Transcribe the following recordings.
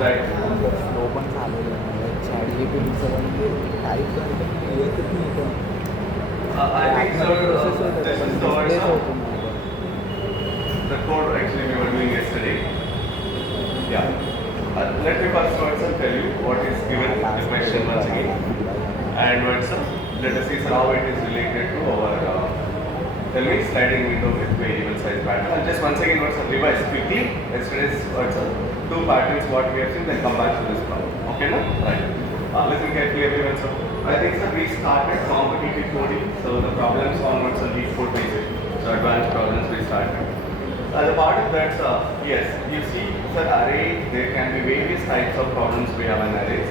Right. नंतर flow पण चालू आहे चॅट जीपीटीचं पण टाईप करतो येतच नाही I think so. आतमध्ये प्रोसेस होत This होतं पण is the डिस्प्लेच also होतो माझं the code actually we were doing yesterday. Yeah. Let me first also tell you what is given in the question once again. And also let us see how it is related to our tell me sliding window with variable size pattern. And just once again also revise quickly yesterday's also two patterns what we have seen, then come back to this problem. Okay, no? Right. Listen carefully everyone. So I think sir we started competitive coding. So the problems on what's a lead code basic. So advanced problems we started. The part of that, yes, you see, sir, array, there can be various types of problems we have in arrays.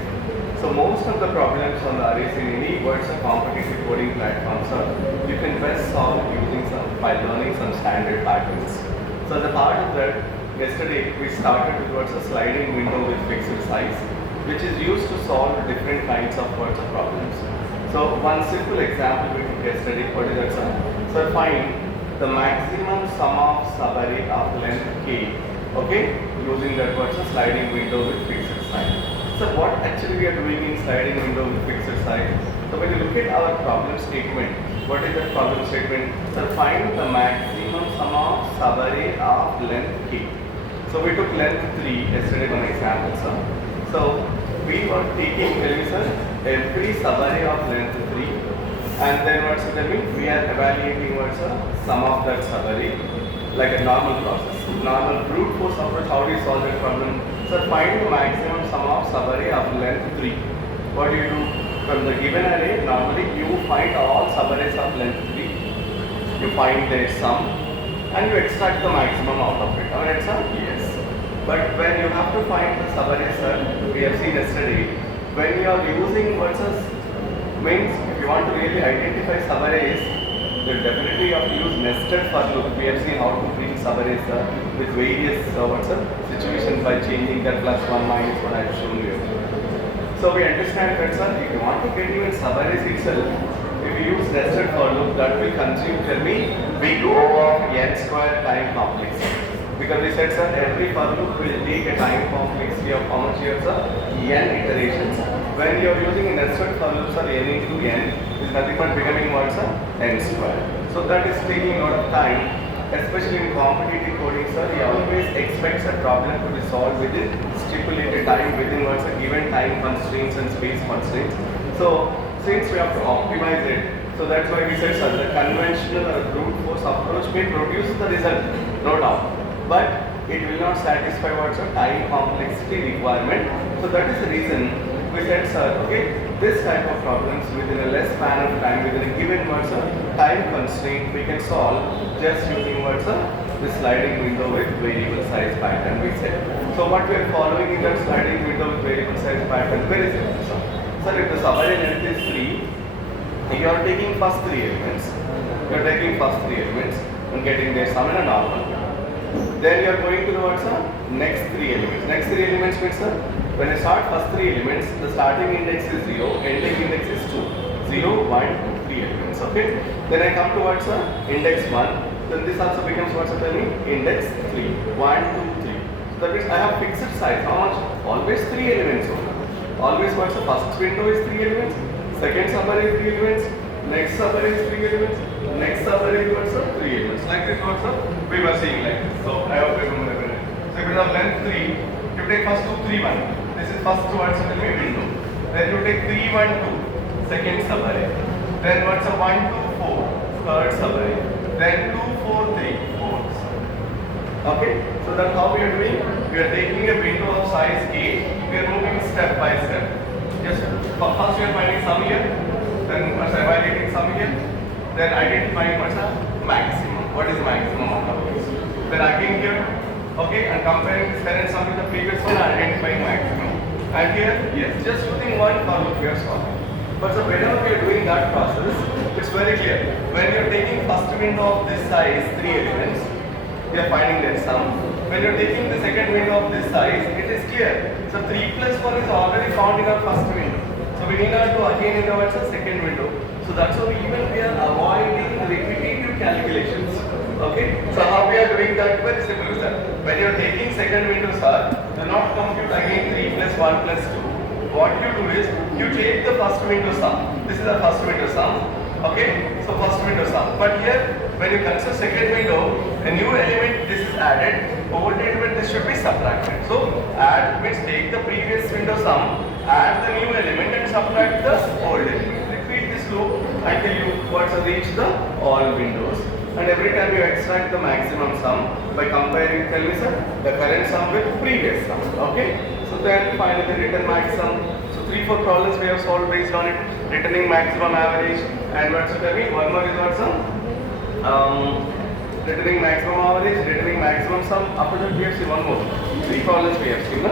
So most of the problems on the arrays in any words of competitive coding platforms are you can best solve using by learning some standard patterns. So the part of that, yesterday we started with what's a sliding window with pixel size, which is used to solve different kinds of words of problems. So one simple example we took yesterday, what is that, sir? So find the maximum sum of subarray of length k, okay, using that what's a sliding window with pixel size. So what actually we are doing in sliding window with pixel size? So when you look at our problem statement, what is that problem statement? So find the maximum sum of subarray of length k. So we took length 3 yesterday one example, sir. So we were taking, tell me sir, every subarray of length 3 and then what's it mean? We are evaluating what's the sum of that subarray like a normal process. Normal brute force approach, how do you solve that problem? So find the maximum sum of subarray of length 3. What do you do? From the given array, normally you find all subarrays of length 3. You find their sum and you extract the maximum out of it. Alright sir? Yes. But when you have to find the subarray, sir, we have seen yesterday, when you are using what's a means if you want to really identify subarrays, then definitely you have to use nested for loop. We have seen how to bring subarrays with various situations by changing that plus 1 minus 1 I have shown you. So we understand that sir, if you want to get even subarrays itself, if you use nested for loop, that will consume, tell me, big O of n square time complexity. Because we said sir, every for loop will take a time complexity of how much years n iterations. When you are using a nested for loops or n into n is nothing but becoming what's n square. So that is taking a lot of time, especially in competitive coding, sir. You always expect a problem to be solved within stipulated time, within what's a given time constraints and space constraints. So since we have to optimize it, so that's why we said sir, the conventional or brute force approach may produce the result, no doubt, but it will not satisfy what's a time complexity requirement. So that is the reason we said, sir, okay, this type of problems within a less span of time, within a given what's a time constraint, we can solve just using what's a the sliding window with variable size pattern, we said. So what we are following in that sliding window with variable size pattern, very simple, sir. Sir, if the subarray length is 3, you are taking first 3 elements. You are taking first 3 elements and getting their sum in a normal. Then you are going to the what's a next 3 elements. Next 3 elements means, sir, when I start first 3 elements, the starting index is 0, ending index is 2. 0, 1, 2, 3 elements, okay? Then I come towards index 1, then this also becomes what's tell me? Index 3. 1, 2, 3. So that means I have fixed size. How much? Always 3 elements only. Always what's the first window is 3 elements, second subarray is 3 elements, next subarray is 3 elements, next subarray is what's 3 elements. Like this what's we were seeing like this. So I hope you remember it. So if it is of length 3, you take first 2, 3, 1. This is first what's tell me window. Then you take 3, 1, 2, second subarray. Then what's a 1, 2, 4, third subarray. Then 2, 4, 3, fourth. Okay? So that's how we are doing. We are taking a window of size A. We are moving step by step. Just first we are finding sum here. Then what's evaluating sum here. Then identifying what's the maximum. What is maximum out of this? Then again here. Okay, and comparing this current sum with the previous one and identifying maximum. And here, yes, just using one for loop we are solving. But so whenever we are doing that process, it's very clear. When you are taking first window of this size, 3 elements, we are finding their sum. When you are taking the second window of this size, it is clear. So 3 plus 1 is already found in our first window. So we need not to again in our second window. So that's why we are avoiding repetitive calculations. Okay, so how we are doing that? Very simple, sir. When you are taking second window, sir, Do not compute again 3 plus 1 plus 2. What you do is, you take the first window sum. This is the first window sum. Okay, so first window sum. But here, when you consider second window, a new element this is added, old element this should be subtracted. So add means take the previous window sum, add the new element and subtract the old element. Repeat this loop until you reach the all windows. And every time you extract the maximum sum by comparing, tell me sir, the current sum with previous sum. Okay, so then finally the return maximum. So 3-4 problems we have solved based on it. Returning maximum average, and what's it tell me? One more is what sum? Returning maximum average, returning maximum sum. After that we have seen one more. 3 problems we have seen.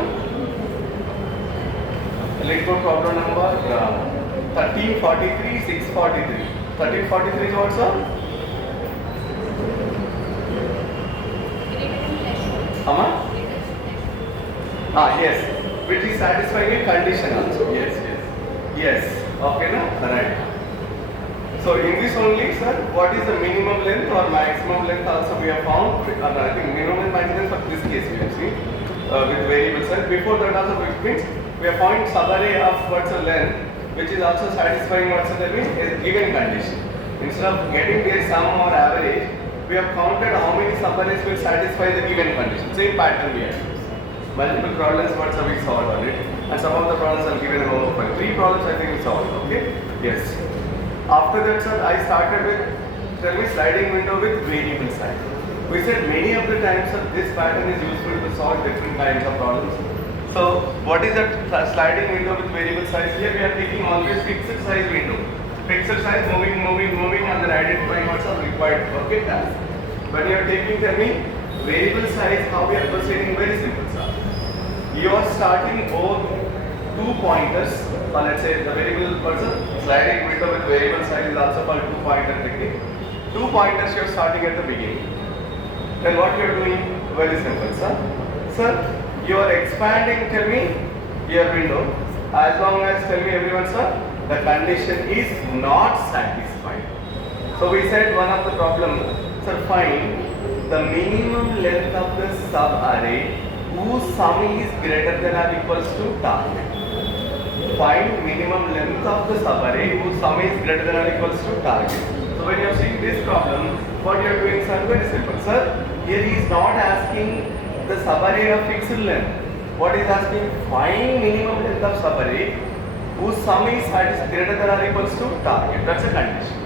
Let's go problem number 1343, 643. 1343 is what sir? Yes, which is satisfying a condition also. Yes. Okay, na? Right. So in this only, sir, what is the minimum length or maximum length also we have found. I think minimum and maximum for this case we have seen with variables. And before that also which means we have found subarray of what's the length, which is also satisfying what's the mean is given condition. Instead of getting their sum or average, we have counted how many subarrays will satisfy the given condition. Same pattern we have. Multiple problems what we solved on it, and some of the problems are given in homework. 3 problems I think we solved. Okay. Yes. After that, sir, I started with sliding window with variable size. We said many of the times, sir, this pattern is useful to solve different kinds of problems. So, what is that sliding window with variable size? Here we are taking always fixed size window. Fixed size moving, and then identifying what's the required task. When you are taking, tell me, variable size, how we are proceeding? Very simple, sir. You are starting both 2 pointers, or let's say the variable person sliding window with variable size is also called 2-pointer technique. 2 pointers you are starting at the beginning. Then what you are doing? Very simple, sir. Sir, you are expanding, tell me, your window as long as, tell me everyone, sir, the condition is not satisfied. So we said one of the problem, sir, find the minimum length of the sub-array whose sum is greater than or equals to target. Find minimum length of the subarray whose sum is greater than or equals to target. So when you are seeing this problem, what you are doing, sir, very simple. Sir, here he is not asking the subarray of fixed length. What is asking? Find minimum length of subarray whose sum is greater than or equals to target. That's a condition.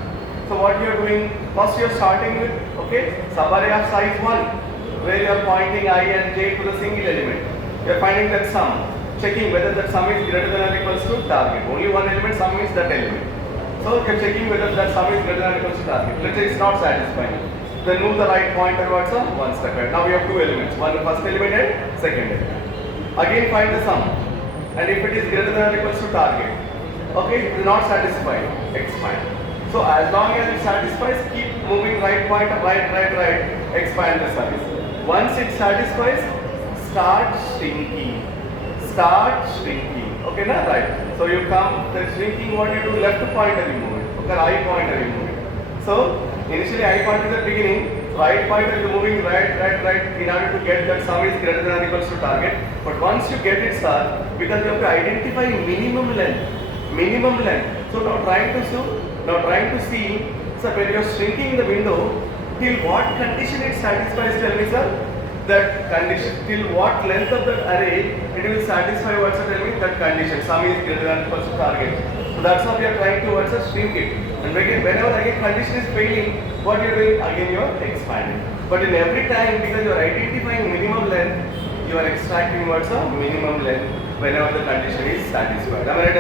So what you are doing? First you are starting with subarray of size 1. Where you are pointing I and j to the single element. You are finding that sum, checking whether that sum is greater than or equals to target. Only one element sum is that element. So you are checking whether that sum is greater than or equals to target. Let's say it's not satisfying. Then move the right pointer towards the 1 step ahead. Now we have 2 elements, one first element and second element. Again find the sum, and if it is greater than or equals to target, it is not satisfied, expand. So as long as it satisfies, keep moving right pointer, right, expand the size. Once it satisfies, start shrinking. Okay, na? Right. So you come, the shrinking, what you do, left pointer you move it. Okay, right pointer you move it. So initially I pointer is the beginning, right pointer you moving right in order to get that sum is greater than or equals to target. But once you get it, sir, because you have to identify minimum length. So now trying to see, sir, when you are shrinking the window, till what condition it satisfies, tell me, sir? That condition, till what length of that array it will satisfy, what's the tell me? That condition, sum is greater than or equals to target. So that's how we are trying to shrink it. And whenever condition is failing, what you are doing? Again you are expanding. But in every time, because you are identifying minimum length, you are extracting minimum length whenever the condition is satisfied. Am I right,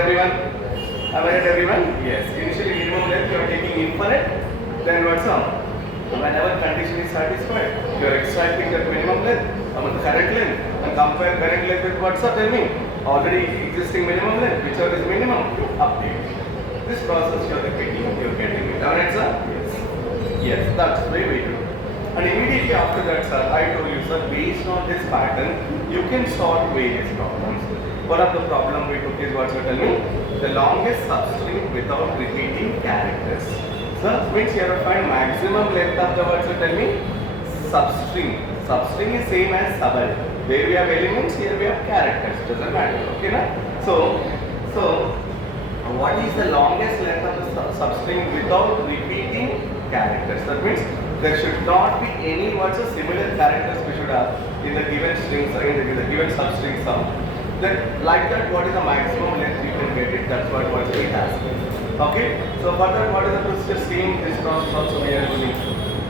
everyone? Yes. Initially minimum length you are taking infinite, then whenever condition is satisfied, you are extracting that minimum length, the current length, and compare current length with tell me? Already existing minimum length, whichever is minimum, update. This process you are repeating, you are getting it. Am I right, sir? Yes, that's the way we do. And immediately after that, sir, I told you, sir, based on this pattern, you can solve various problems. One of the problem we took is tell me? The longest substring without repeating characters. Sir, means you have to find maximum length of the tell me? Substring. Substring is same as subarray. There we have elements, here we have characters. Doesn't matter. Okay, na? So what is the longest length of the substring without repeating characters? That means there should not be any words or similar characters we should have in the given string, in the given substring sum. Then like that, what is the maximum length you can get it? That's what we have. Okay. So for that, what is the procedure? Same this process also we are doing.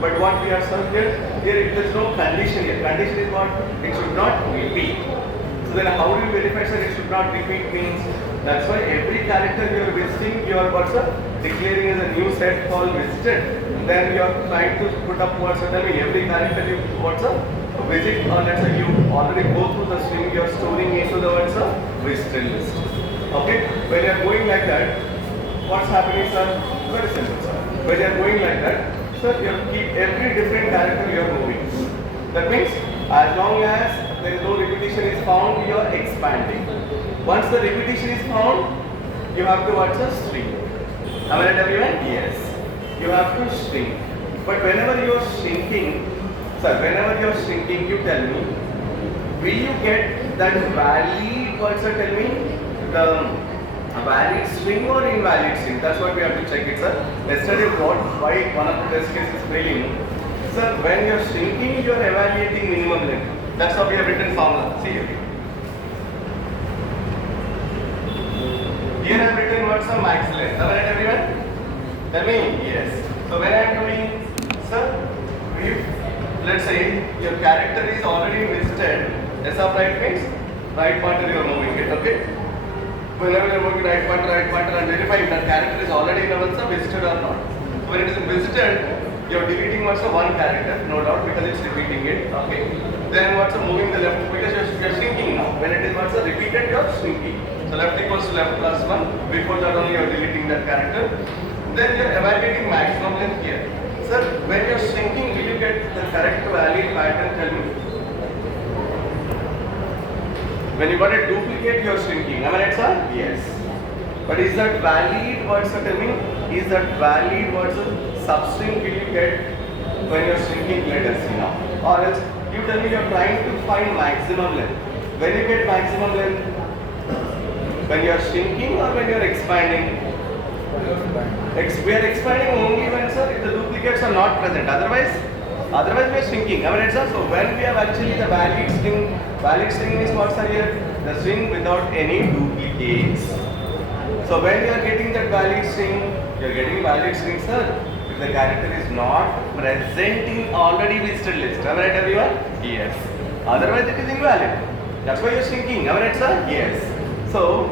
But what we are saying here there is no condition here. Condition is what? It should not repeat. So then how do you verify that it should not repeat means? That's why every character you are visiting, you are also declaring as a new set called visited. Then you are trying to put up what's every character you what's up visit, or let's say you already go through the string, you are storing into the what's up visited list. Okay? When you are going like that, what's happening, sir? Very simple, sir. When you are going like that, sir, you keep every different character you are moving. That means as long as there is no repetition is found, you are expanding. Once the repetition is found, you have to what's a string. Am I right, everyone? Yes. You have to shrink. But whenever you are shrinking, sir, whenever you are shrinking, you tell me, will you get that valid, what's it, tell me, the valid string or invalid string? That's what we have to check it, sir. Yesterday, why one of the test cases is failing. Sir, when you are shrinking, you are evaluating minimum length. That's how we have written formula. See here. Here I have written what's the max length. Am I right, everyone? Tell me, yes. So when I am doing, sir, if let's say your character is already visited, S of right means right pointer you are moving it, okay? Whenever you are moving right pointer and verifying that character is already in a visited or not. So when it is visited, you are deleting what's the one character, no doubt, because it's repeating it, okay? Then what's the moving the left, because you are shrinking now. When it is what's the repeated, you are shrinking. So left equals to left plus 1. Before that only you are deleting that character. Then you are evaluating maximum length here. Sir, when you are shrinking, will you get the correct valid pattern? Tell me. When you got a duplicate, you are shrinking. Am I right, sir? Yes. But is that valid? What's the tell me? Is that valid? What's the substring will you get when you are shrinking? Let us see now. Or else you tell me you are trying to find maximum length. When you get maximum length, when you are shrinking or when you are expanding? We are expanding only when, sir, if the duplicates are not present. Otherwise we are shrinking. Am I right, sir? So when we have actually the valid string is what, sir, here? The string without any duplicates. So when you are getting that valid string, you are getting valid string, sir, if the character is not present in already visited list. Am I right, everyone? Yes. Otherwise it is invalid. That's why you are shrinking. Am I right, sir? Yes. So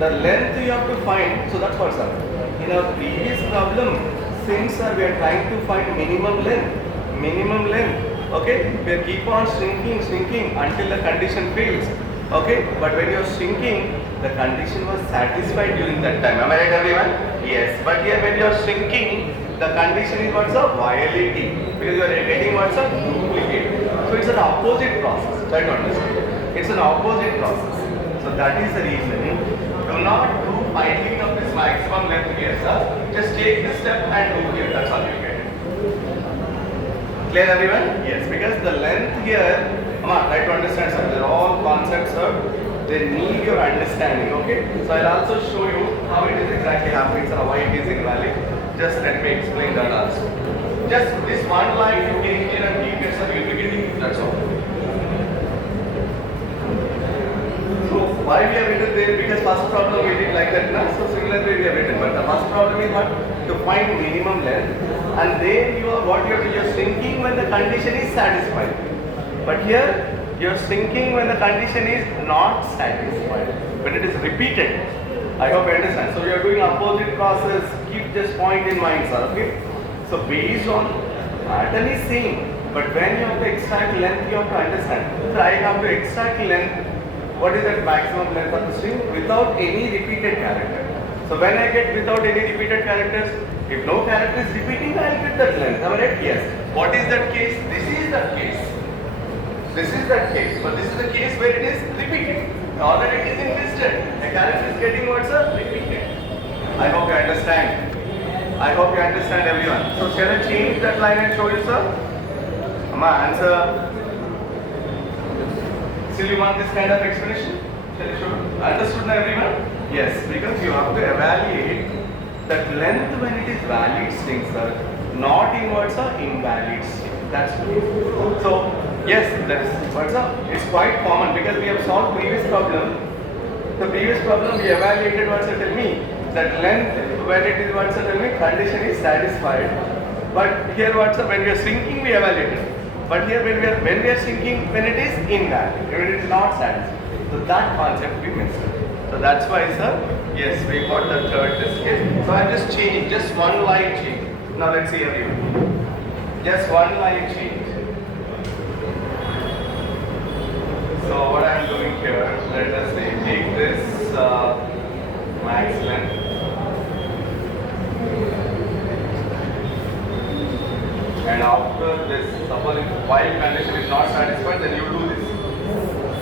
the length you have to find, so that's what, sir. In our previous problem, since we are trying to find minimum length, okay, we keep on shrinking until the condition fails, okay, but when you are shrinking, the condition was satisfied during that time. Am I right, everyone? Yes. But here when you are shrinking, the condition is what's a violating, because you are getting what's a duplicate. So it's an opposite process. Try to understand. It's an opposite process. So that is the reason. Do not do finding of this maximum length here, sir. Just take this step and do here. That's all you get. Clear, everyone? Yes. Because the length here, try to understand, sir. They're all concepts, sir. They need your understanding. Okay. So I'll also show you how it is exactly happening, sir. Why it is invalid. Just let me explain that also. Just this one line you take here and keep it, sir. You'll be getting it. That's all. Why we have written there? Because first problem we did like that, na? So similarly we have written. But the first problem is what? To find minimum length. And there you are what you are shrinking when the condition is satisfied. But here you are shrinking when the condition is not satisfied. When it is repeated. I hope you understand. So we are doing opposite process. Keep this point in mind, sir. Okay. So based on pattern is same. But when you have to extract length, you have to understand. So I have to extract length. What is that maximum length of the string? Without any repeated character. So when I get without any repeated characters, if no character is repeating, I will get that length. Am I right? Yes. What is that case? This is that case. This is that case. But this is the case where it is repeated. Already it is invested. The character is getting what's repeated. I hope you understand. I hope you understand, everyone. So shall I change that line and show you, sir? Answer. Still you want this kind of explanation? Shall I show you? Understood now everyone? Yes, because you have to evaluate that length when it is valid string, sir, not in words or invalid string. That's true. So yes, that is words are, it's quite common because we have solved previous problem. The previous problem we evaluated words are tell me that length when it is words are tell me condition is satisfied. But here words are when we are shrinking we evaluated. But here when we are shrinking when it is invalid, when it is not satisfied. So that concept we missed. So that's why, sir, yes, we got the third test case. So I'm just changing, just one line change. Now let's see everyone. Just one line change. So what I'm doing here, let us say, take this max length. And after this, suppose if while condition is not satisfied, then you do this.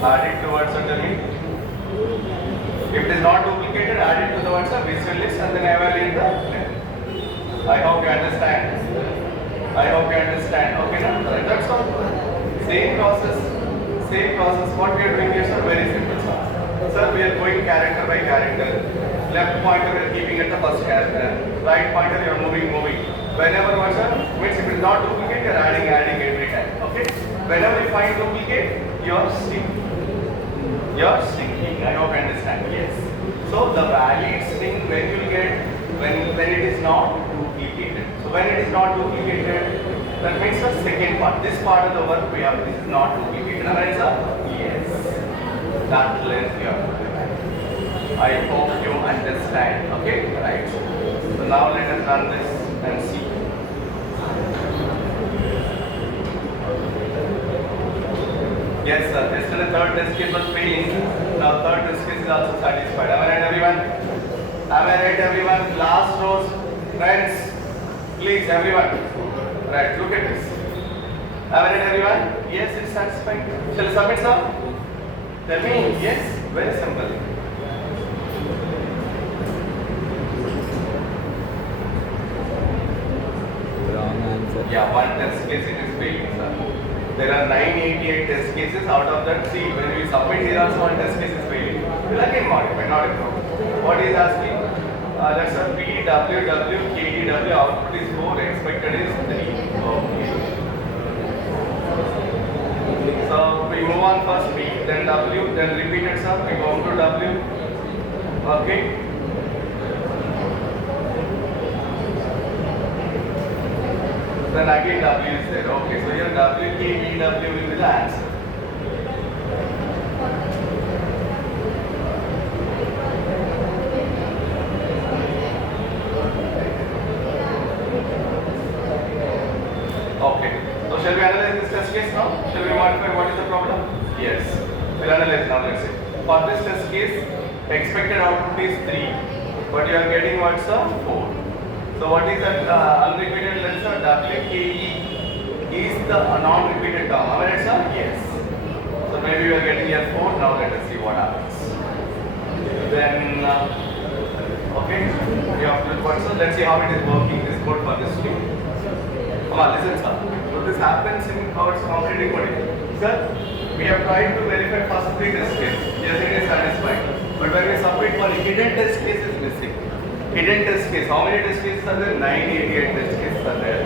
Add it towards underneath. If it is not duplicated, add it to the words of visual list and then evaluate the length. I hope you understand. I hope you understand. Okay, now that's all. Same process. What we are doing here, sir, very simple, sir. Sir, we are going character by character. Left pointer we are keeping at the first character. Right pointer you are moving. Whenever what, sir, means if it is not duplicate, you are adding every time. Okay. Whenever you find duplicate, you are shrinking. I hope you understand. Yes. So the valid string when you will get when it is not duplicated. So when it is not duplicated, that means the second part. This part of the work we have, this is not duplicated. Am I right, sir? Yes. That length you have to divide. I hope you understand. Okay? Right. So now let us run this and see. Yes, sir. Yesterday third test case was failing. Now third test case is also satisfied. Am I right, everyone? Last rows, friends. Please, everyone. Right. Look at this. Am I right, everyone? Yes, it's satisfied. Shall I submit, sir? Tell me. Yes. Very simple. Wrong answer. Yeah, one test case it is failing, sir. There are 988 test cases. Out of that, see, when we submit, there also one test case is failing. We'll again modify, not a problem. What is asking? That's a PWW, KDW, output is 4, expected is 3. Okay. So we move on first P, then W, then repeated, sir. We go on to W. Okay. Then again W is there. Okay, so here W, K, E, W will be the answer. Okay, so shall we analyze this test case now? Shall we modify what is the problem? Yes, we'll analyze now. Let's see. For this test case, expected output is 3, but you are getting what's 4. So what is that unrepeated length, sir? WKE is the non-repeated term. Am I right, sir? Yes. So maybe we are getting here 4. Now let us see what happens. Then, okay, we have to what, sir? Let's see how it is working, this code for this string. Come on, listen, sir. So this happens in our concrete coding. Sir, we have tried to verify first 3 test cases. Yes, it is satisfied. But when we submit one hidden test case is missing. Hidden test case. How many test cases are there? 988 test cases are there.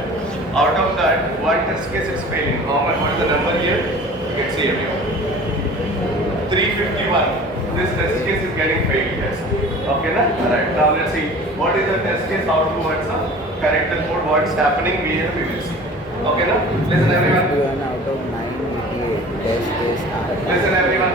Out of that, one test case is failing. How much? What is the number here? You can see here. 351. This test case is getting failed. Yes. Okay, na? Alright. Now let's see. What is the test case? How to what's the correct code? What's happening? We will see. Okay, na? Listen, everyone. 1 out of 988 test case are. Listen, everyone.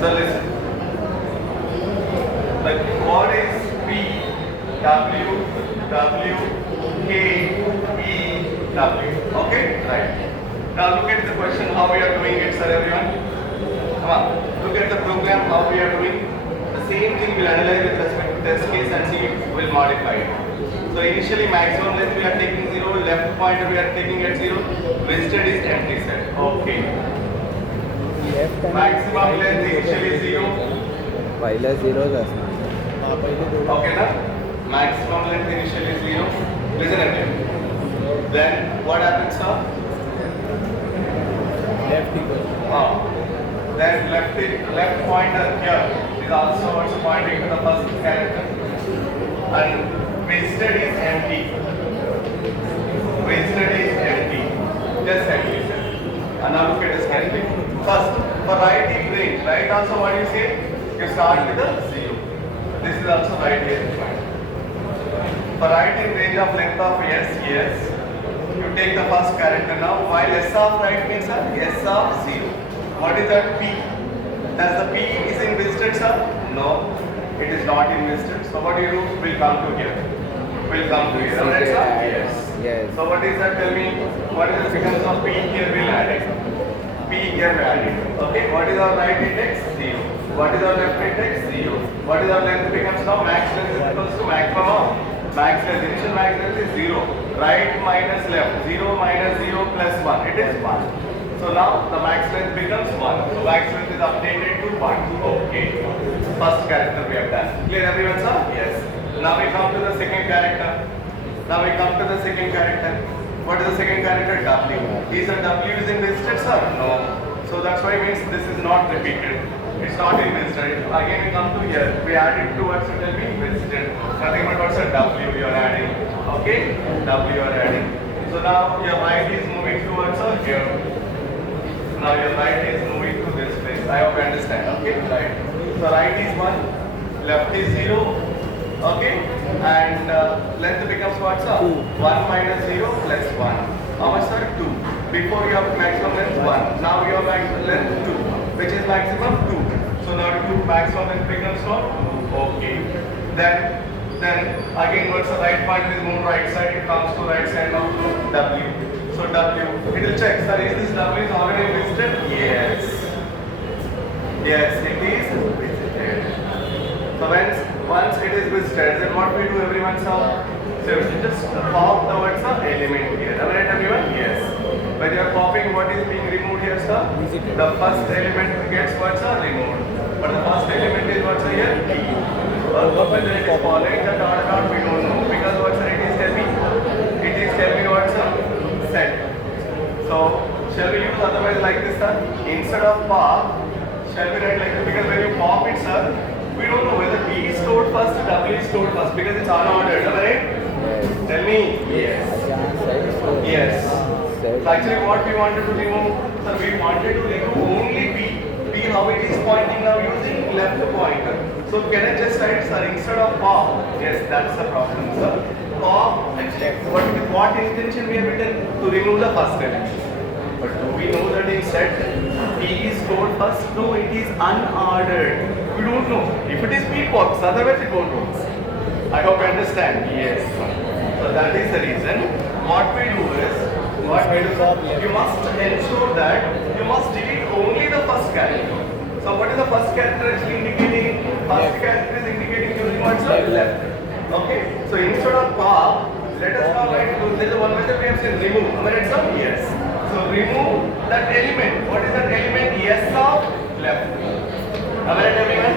So listen, like what is P, W, W, K, E, W? Okay, right. Now look at the question how we are doing it, sir, everyone. Come on, look at the program how we are doing. The same thing we'll analyze with respect to test case and see we'll modify it. So initially maximum length we are taking 0, left pointer we are taking at 0, Visited is empty set. Okay. Left Maximum length initially 0. पहिला 0च असणार Okay, na? Maximum length initially 0. Listen again. Then what happens now? Left equal Then left pointer here is also also pointing to the first character. And visited is empty. Visited is empty. Just empty. And now look at this carefully. First, for right in range, right also what you say? You start with a 0. This is also right here. For right in range of length of yes, yes. You take the first character now. While S of right means S of 0. What is that P? Does the P is in visited, sir? No, it is not in visited. So what do you do? We'll come to here. We'll come to here. Right, sir? Yes. Yes. So what is that? Tell me. What is the sequence of P here? We'll add it. P here we add it. Okay. What is our right index? 0. What is our left index? 0. What is our length becomes now? Max length is equals to maximum. Max length. Initial max length is 0. Right minus left. 0 minus 0 plus 1. It is 1. So now the max length becomes 1. So max length is updated to 1. Okay. First character we have done. Clear everyone, sir? Yes. Now we come to the second character. Now we come to the second character. What is the second character? W. Is a W is in visited, sir? No. So that's why it means this is not repeated. It's not in visited. Again we come to here. We add it towards it will be visited. Nothing but what's a W you are adding. Okay? W you are adding. So now your right is moving towards here. Now your right is moving to this place. I hope you understand. Okay? Right. So right is 1. Left is 0. Okay? And length becomes what, sir? 1 minus 0 plus 1. How much, sir? 2. Before you have maximum length 1. Now you have maximum length 2. Which is maximum 2. So now 2 maximum length becomes what? Okay. Then again once the right pointer is moved right side, it comes to right side of W. So W, it will check, sir, is this W is already visited? Yes. Yes, it is visited. So once it is visited, then what we do everyone, sir? So you just pop the words of element here. Am I right everyone? Yes. When you are popping, what is being removed here, sir? The first element gets what, sir? Removed. But the first element is what's here? P. Whether it is following the dot or not, we don't know. Because what, sir, it is telling me? It is telling me what, sir? Set. So shall we use otherwise like this, sir? Instead of pop, shall we write like this? Because when you pop it, sir, we don't know whether P is stored first or W is stored first because it's unordered, am I right? Yes. Tell me. Yes. Yes. So actually what we wanted to remove, sir, we wanted to remove only P. P how it is pointing now using left pointer. So can I just write, sir, instead of pop? Yes, that's the problem, sir. Pop, actually, what intention we have written? To remove the first element. But do we know that instead P is stored first? No, it is unordered. We don't know. If it is P box, otherwise it won't work. I hope you understand. Yes. So that is the reason. What we do is, you must ensure that you must delete only the first character. So what is the first character actually indicating? First character is indicating using what's left. Okay. So instead of pop, let us now write. There is one method we have said remove. Am I right, sir? Yes. So remove that element. What is that element? Yes of left. Am I right, everyone?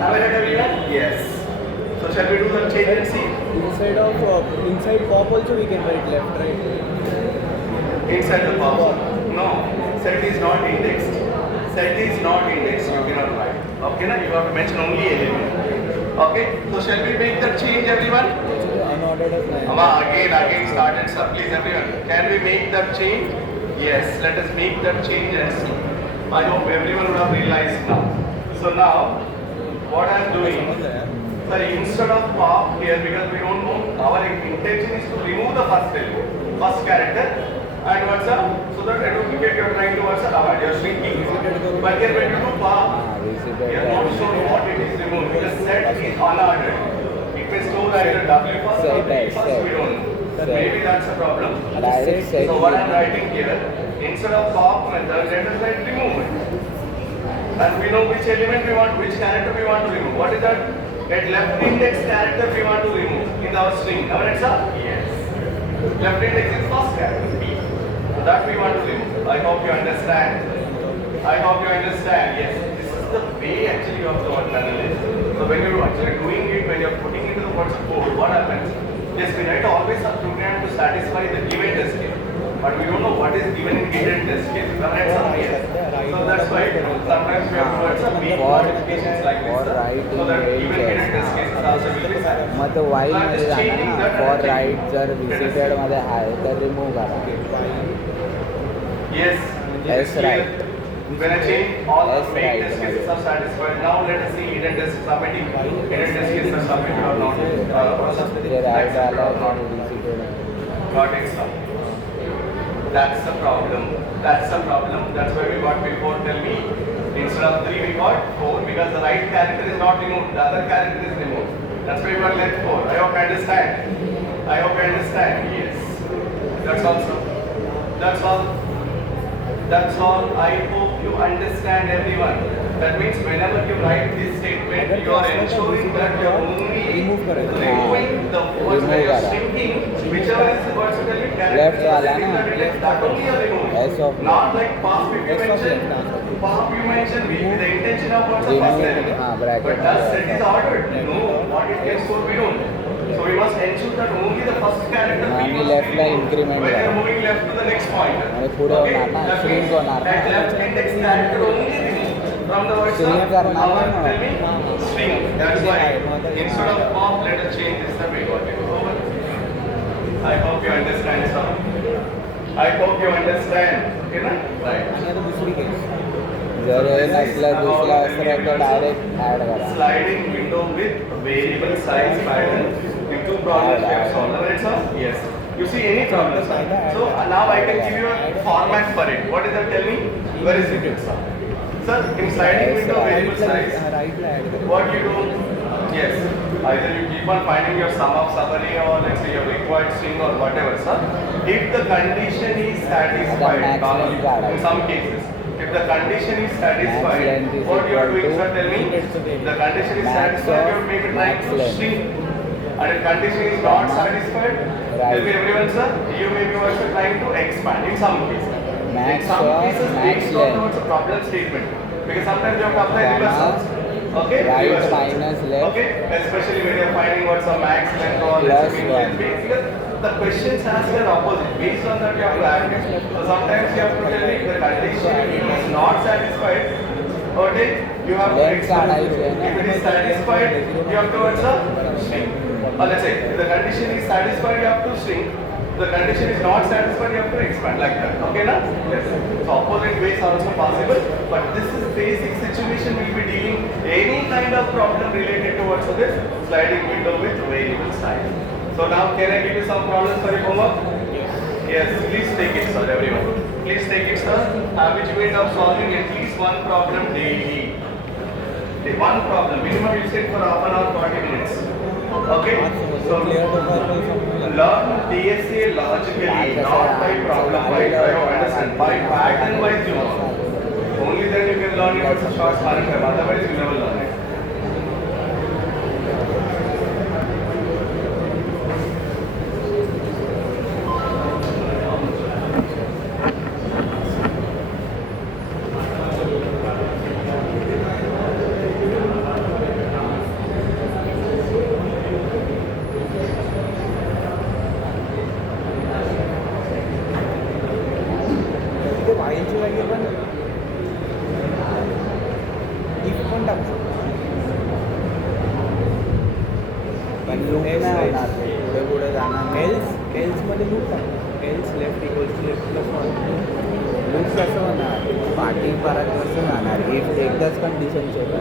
Am I right, everyone? Yes. So shall we do the change and see? Inside pop also we can write left, right? Inside the pop. No. Set is not indexed. Set is not indexed. You cannot write. Okay, now you have to mention only element. Okay. So shall we make that change, everyone? Unordered as Again started, sir. Please, everyone. Can we make that change? Yes. Let us make that change and see. I hope everyone would have realized now. So now, what I am doing, sir, instead of pop here, because we don't know, our intention is to remove the first element, first character, and what's up? So that I don't forget you're trying to avoid, you're shrinking. But here when you do pop, you're not sure what it is removed because set is unordered. It may store either W first or P first, we don't know. Maybe that's a problem. So what I'm writing here, instead of pop method, let us write remove it. And we know which element we want, which character we want to remove. What is that? At left index character we want to remove in our string. Am I right, sir? Yes. Left index is first character, P. That we want to remove. I hope you understand. I hope you understand. Yes, this is the way actually you have to analyze. So when you're actually doing it, when you're putting into the words of code, what happens? Yes, we write always a program to satisfy the given test case. But we don't know what is given in given test case. Correct? Yes. So that's why sometimes we have to write some weak modifications like this. So that even given test cases also will be satisfied. मग तो वाईल So I'm मध्ये just जाणार changing ना that for actually. Right जर visited मध्ये आहे तर remove करा Yes. S right. When I change all the S main right, test cases right. are satisfied. Now let us see hidden test submitting. Hidden test cases are submitted or not. जे right Accepted आला or not. Visited Got it, sir. That's the problem. That's the problem. That's why we got before. Tell me. Instead of 3, we got 4 because the right character is not removed. The other character is removed. That's why we got left 4. I hope you understand. I hope you understand. Yes. That's all, sir. That's all. That's all. I hope you understand, everyone. That means whenever you write this statement, you are ensuring that you are only removing the words that you are thinking, whichever is the words that you can. Left वाला ना, That only you are removing. S of Not like past if you mention. Past you mention with the intention of what's the first element. bracket. But does set is ordered? No. What it gets for we don't. So we must ensure that only the first character आणि we must left La remove increment when you are करा. moving left to the next point. आणि पुढे होणार ना, that shrink means होणार ना. that left index character only remove from the words Shrink of करणार power. ना. Tell me, shrink. That's why instead of pop, let us change this the way what it is. Over. I hope you understand, sir. I hope you understand. Okay, na? Right. आणि आता दुसरी case जर हे नसलं दुसरं असलं तर direct add करा Sliding window with variable size pattern. The two problems we have solved. Alright, sir? Yes. You see any problem, sir? So now I can give you a format for it. What is that? Tell me. Where is it, sir? Sir, in sliding window variable size, राईटला add करा what you do? Yes. Either you keep on finding your sum of summary or let's say your required string or whatever, sir. If the condition is satisfied, maximum normally, in some cases, if the condition is satisfied, what you are doing, sir, tell me? The condition is satisfied, you may be trying to shrink. And if condition is not satisfied, tell me everyone, sir, you may be also trying to expand in some cases. In some cases, based on what's a problem statement. Because sometimes you have to apply reverse. Okay? Right Reverse. minus left. Okay? Especially when you're finding what's a max length or let's say Plus median. Because the questions ask an opposite. Based on that, you have to add it. So sometimes you have to tell me the condition is not satisfied. Okay? You have to Length expand. काढायची आहे ना. If it is satisfied, you have to also shrink. Or let's say, if the condition is satisfied, you have to shrink. The condition is not satisfied, you have to expand like that. Okay, na? Yes. So opposite ways are also possible, but this is basic situation we'll be dealing any kind of problem related towards this sliding window with variable size. So now can I give you some problems for your homework? Yes, please take it, sir, everyone. Please take it, sir. Habituate of solving at least one problem daily. One problem. Minimum you sit for half an hour, 40 minutes. Okay? So learn DSA logically, not by problem wise. I don't understand. By pattern wise you know. Only then you can learn it as a short span of time. Otherwise you never learn it. ते वाईलची जागी पण if पण टाकू शकतो पण loop नाही होणार पुढे पुढे जाणार एल्समध्ये लूप टाक else left equals left plus loop कसं होणार पाठी परत कसं जाणार इफ एकदाच कंडिशन चेक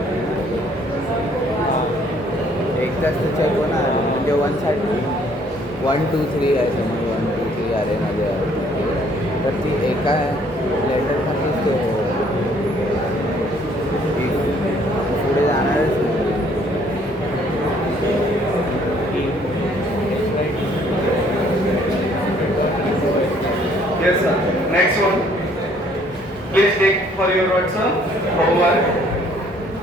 एकदाच ते चेक होणार म्हणजे वन साईड 1 2 3 आहे समज 1 2 3 अरेमध्ये तर ती एका लेटरमध्येच तो पुढे जाणारच Yes, sir. Next one. Please take for your words, sir. Homework.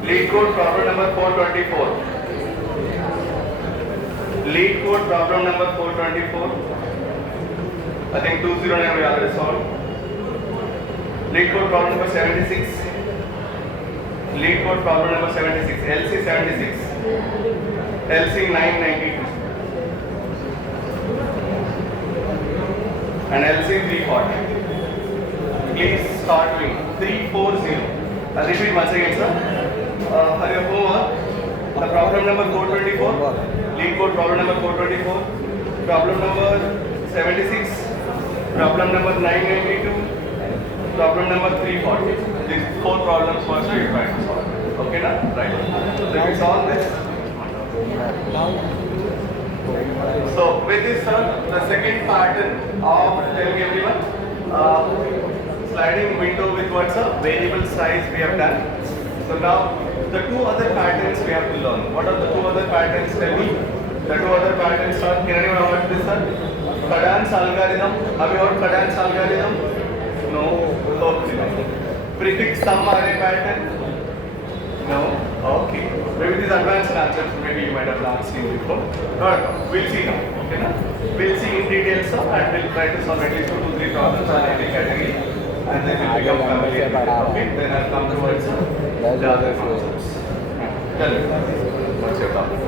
Lead code problem number 424. Lead code problem number 424. I think 209 we already solved. Lead code problem number 76. Lead code problem number 76. LC 76. LC 992. And LC 340. Please start doing 340. I'll repeat once again, sir. For your homework, the problem number 424. Lead code problem number 424. Problem number 76. Problem number 992. Problem number 340. These 4 problems also you try to solve. Okay, na? Right. Let me solve this. So with this, sir, the second pattern of telling everyone, sliding window with what's a variable size we have done. So now the 2 other patterns we have to learn. What are the 2 other patterns? Tell me. The 2 other patterns are, can anyone heard this, sir? Cadence algorithm. Have you heard cadence algorithm? No. Okay. Prefix sum array pattern? No. Okay. Maybe these advanced answers, maybe you might have not seen before. But we'll see now. Okay, na? We'll see in detail, sir, and we'll try to solve at least 2 to 3 problems on every category. And then we'll become familiar. Okay, then I'll come towards the other concepts. Tell me, what's your topic?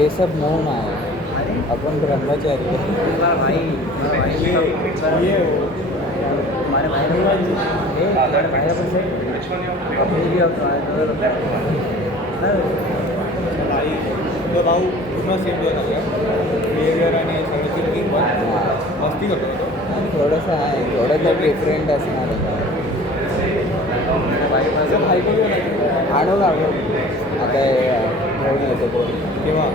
ये सब मौन है अपन ब्रह्मचारी भाई ये हमारे भाई तो भाऊ पूर्ण सेम बिहेवियर आणि सगळं मस्ती करतो थोडंसं आहे थोडंसं डिफरंट असणार आणू का आता घेऊन येतो कोण किंवा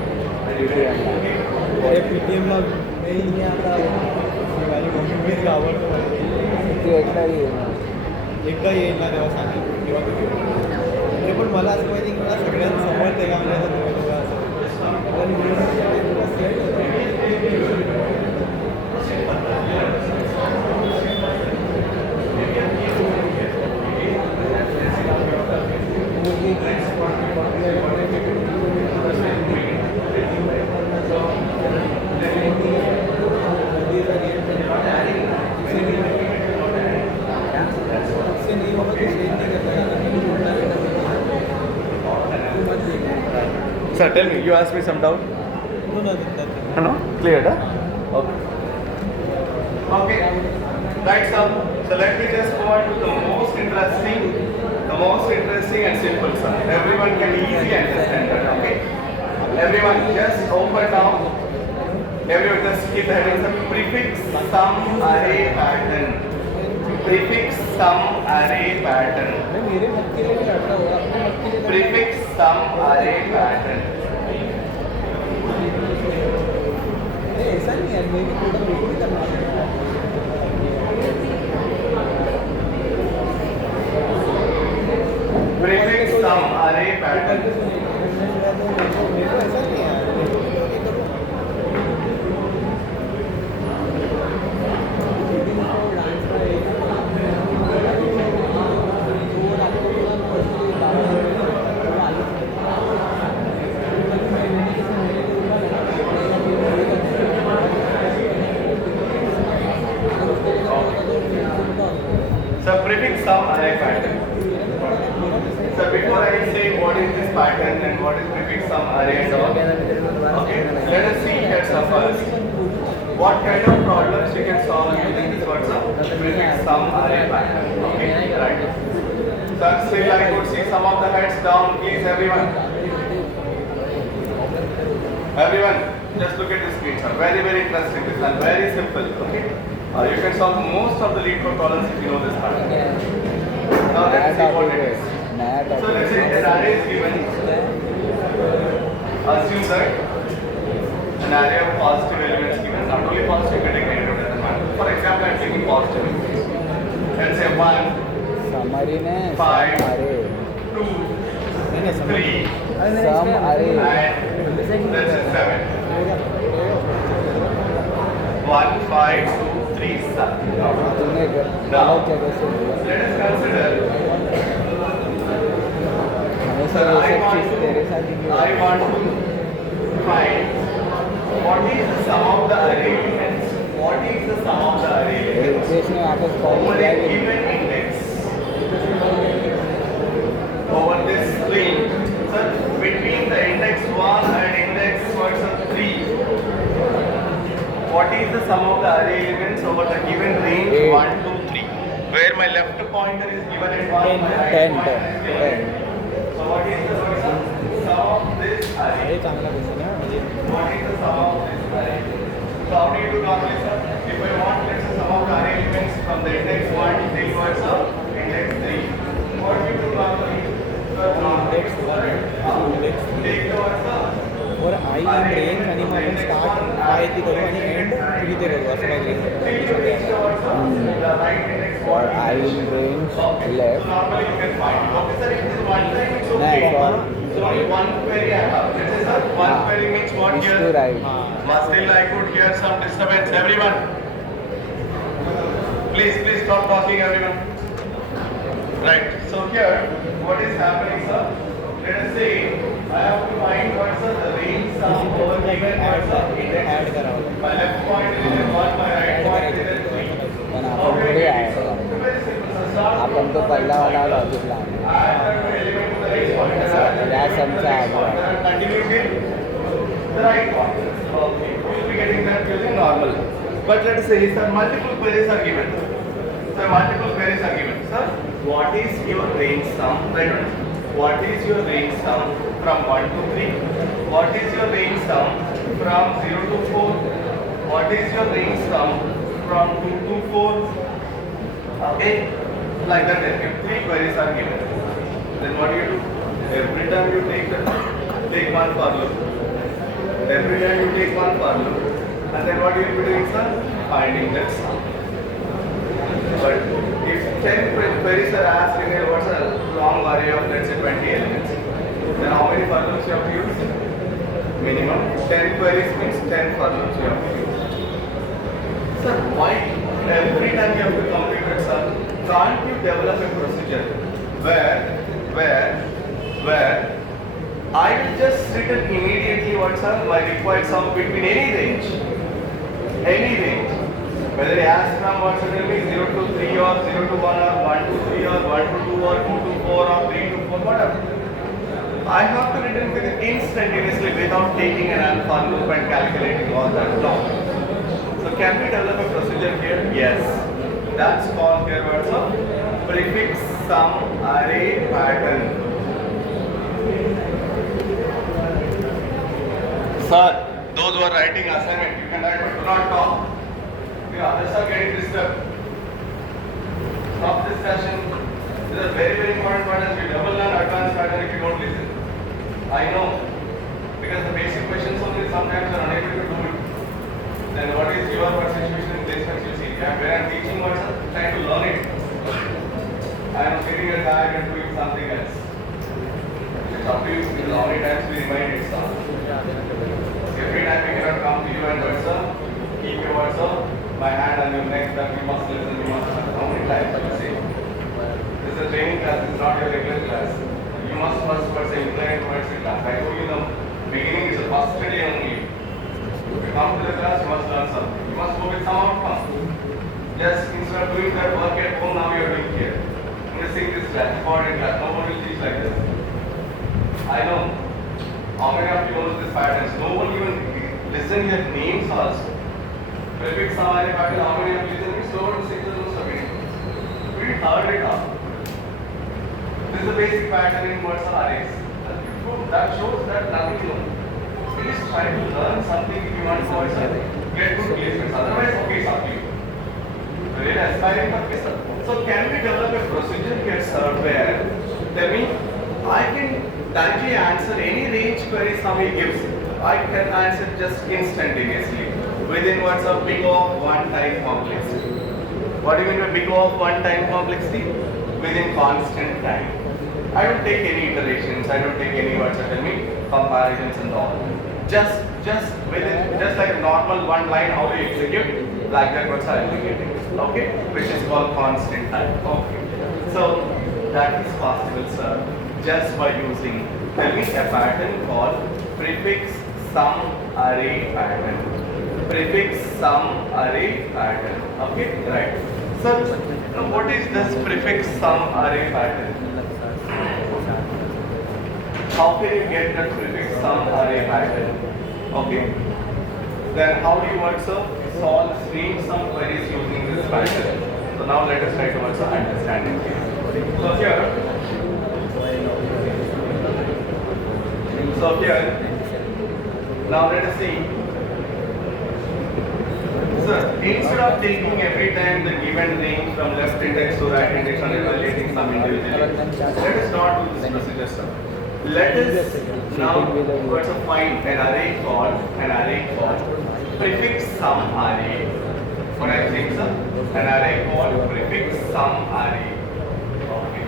PTMला आता माझी मम्मी आवडतो ती एकदा येईल एकदा येईल ना तेव्हा सांगेल किंवा ते पण मला असं माहिती की मला सगळ्यांना समजते का म्हणजे Sir, tell me, you asked me some doubt? No, nothing. No? Cleared, huh? Okay. Okay. Right, sir. So let me just go on to the most interesting and simple, sir. Everyone can easily understand that, okay? Everyone just open now. Everyone just keep the heading, sir. Prefix sum array pattern. Prefix sum array pattern. Prefix sum array pattern. ऐसा नहीं है मैं भी थोड़ा भी करना Prefix sum array pattern. ऐसा नहीं है So prefix sum array pattern. So before I say what is this pattern and what is prefix sum array and all, okay, let us see here first. What kind of problems you can solve using this word prefix sum array pattern? Okay, right. So still I could see some of the heads down, please everyone. Everyone, just look at the screen, sir. Very, very interesting. This one very simple. Okay. You can solve most of the lead code problems if you know this pattern. Now नया let's see what topic it है is. नया So let's say topic an array is given. Assume that an array of positive elements given. Not only positive, you can take negative, doesn't matter. For example, I'm taking positive. Let's say 1, summary ने Five. अरे 2, नहीं नहीं समझ 3, सम अरे and let's say 7. 1, 5, 2, 3, 7. तूने गलत जगह से बोला Let us consider. हमेशा Sir, ये I सब want चीज़ तेरे साथ ही क्यों I want to find what is the sum of the array elements. What is the sum of the array elements देश में वापस कॉल over किया a कि given index over this string. Sir, between the index 1 and index 3. What is the sum of the array elements over the given range 1, 2, 3? Where my left pointer is given at 1, my right 10 pointer is given at 10 So what is the sum of this array? हे चांगला question आहे म्हणजे What is the sum of this array? So how do you do calculate, sir? If I want, let's say, sum of the array elements from the index 1 till towards the index 3. What do you do normally? Index index Take towards the और I in range आणि मग आपण start काय ती करू आणि and तुम्ही ते करू असं काहीतरी till you reach towards the right index 1. और I in range So left normally you can find. Okay, sir, if it is one time, it's No, okay. for- So only one query I have. Let's say, sir, one query means what is here? to right But still I could hear some disturbance. Everyone, please stop talking, everyone. Right. So here, what is happening, sir? Let us say I have to find what's the range sum over given what's the index. Add करावं My left point is at 1, my right point is at 3. पण आपण थोडी आहे Very simple, sir. Start आपण तो पहिला वाला लॉजिकला आहे add that element to the right point. या समचा आजूबाजू Continue with the right point. Okay. We'll be getting that using normal. But let us say, sir, multiple queries are given. Sir, multiple queries are given. Sir, what is your range sum? What is your range sum from 1 to 3? What is your range sum from 0 to 4? What is your range sum from 2 to 4? Okay, like that. If 3 queries are given, then what do you do? Every time you take one for loop. Every time you take one for loop, and then what you will be doing, sir? Finding that sum. But if 10 queries are asked in a what's a long array of let's say 20 elements, then how many for loops you have to use? Minimum 10 queries means 10 for loops you have to use. Sir, why every time you have to complete it, sir? Can't you develop a procedure where I will just return immediately what's my required sum between any range, whether he asks from what's it will be 0 to 3 or 0 to 1 or 1 to 3 or 1 to 2 or 2 to 4 or 3 to 4, whatever. I have to return with it instantaneously without taking an alpha loop and calculating all that. No. So can we develop a procedure here? Yes. That's called here what's a prefix sum array pattern. Sir, those who are writing assignment, you can write but do not talk. The others are getting disturbed. Stop discussion. This is a very important pattern. You double learn advanced pattern if you don't listen. I know. Because the basic questions only sometimes are unable to do it. Then what is your situation in this when you see? Where I am teaching myself, trying to learn it. I am sitting at back and doing something else. It's up to you. How many times we remind it, sir? Every time we cannot come to you and sir, keep your words up, my hand on your neck, that we must listen, we must listen. How many times I will say? This is a training class, this is not your regular class. You must first implement words in class. I told you in the beginning, it's the first day only. If you come to the class, you must learn something. You must go with some outcome. Just instead of doing that work at home, now you are doing here. I'm going to sing this class, important class, nobody will teach like this. I know. How many of you know this patterns? No one even listen your names also. Prefix sum array pattern, how many of you listen? It's over to 6 or so. We heard it all. This is the basic pattern in words and arrays. That shows that nothing you know. Please try to learn something if you want to get good placements. Otherwise, okay, it's up to you. Really aspiring for this. So can we develop a procedure here, sir, where tell me I can directly answer any range query somebody gives. I can answer just instantaneously within what's a big of one time complexity. What do you mean by big of one time complexity? Within constant time. I don't take any iterations. I don't take any words. Tell me comparisons and all. Just within just like a normal one line. How do you execute? Like that. What's I'm executing? Okay, which is called constant time. Okay. So that is possible, sir, just by using tell me a pattern called prefix sum array pattern. Prefix sum array pattern. Okay, right. So now what is this prefix sum array pattern? How can you get the prefix sum array pattern? Okay. Then how do you also stream some queries using this pattern? So now let us try to also understand it. So here, now let us see. So instead of taking every time the given range from left index to right index and evaluating some individually, let us not do this procedure, sir. Let us now find an array called prefix sum array. What I think, sir? An array called prefix sum array. Okay.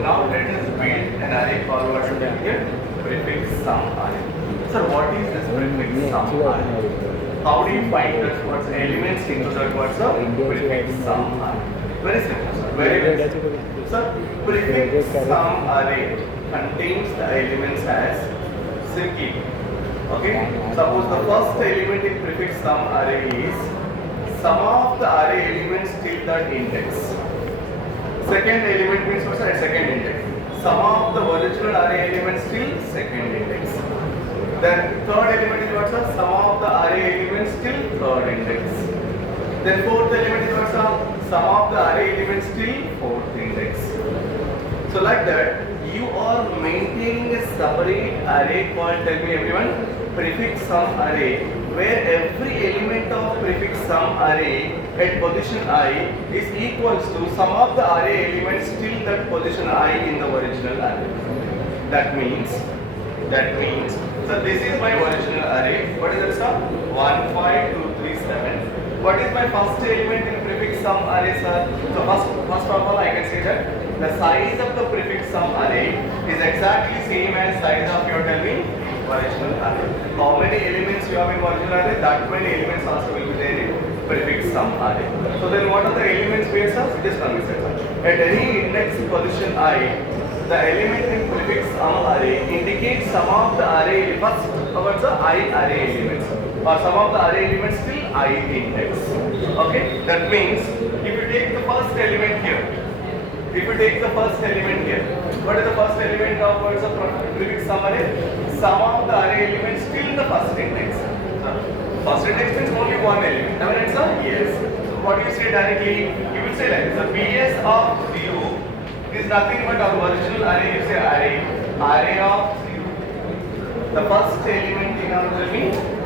Now let us build an array called what should be here? Prefix sum array. Sir, what is this prefix sum array? How do you find that what's elements into that what's a prefix sum array? Very simple, sir. Very simple. Sir, prefix sum array contains the elements as simply. Okay? Suppose the first element in prefix sum array is sum of the array elements till that index. Second element means what's that? Second index. Sum of the original array elements till second index. Then third element is what's that? Sum of the array elements till third index. Then fourth element is what's that? Sum of the array elements till fourth index. So like that, you are maintaining a separate array called, tell me everyone, prefix sum array, where every element of prefix sum array at position I is equals to sum of the array elements till that position I in the original array. That means, so this is my original array. What is that, sir? 1, 5, 2, 3, 7. What is my first element in prefix sum array, sir? So first of all, I can say that the size of the prefix sum array is exactly same as size of your tell me original array. How many elements you have in original array? That many elements also will be there in prefix sum array. So then what are the elements based on? It is considered. At any index position I, the element in prefix sum array indicates sum of the array first about the I array elements or sum of the array elements till I index. Okay? That means if you take the first element here, what is the first element of words of prefix sum array? Sum of the array elements till the first index. First index means only one element. Am I right, sir? Yes. So what do you say directly? You will say like the PS of 0 is nothing but our original array. You say array of 0. The first element in our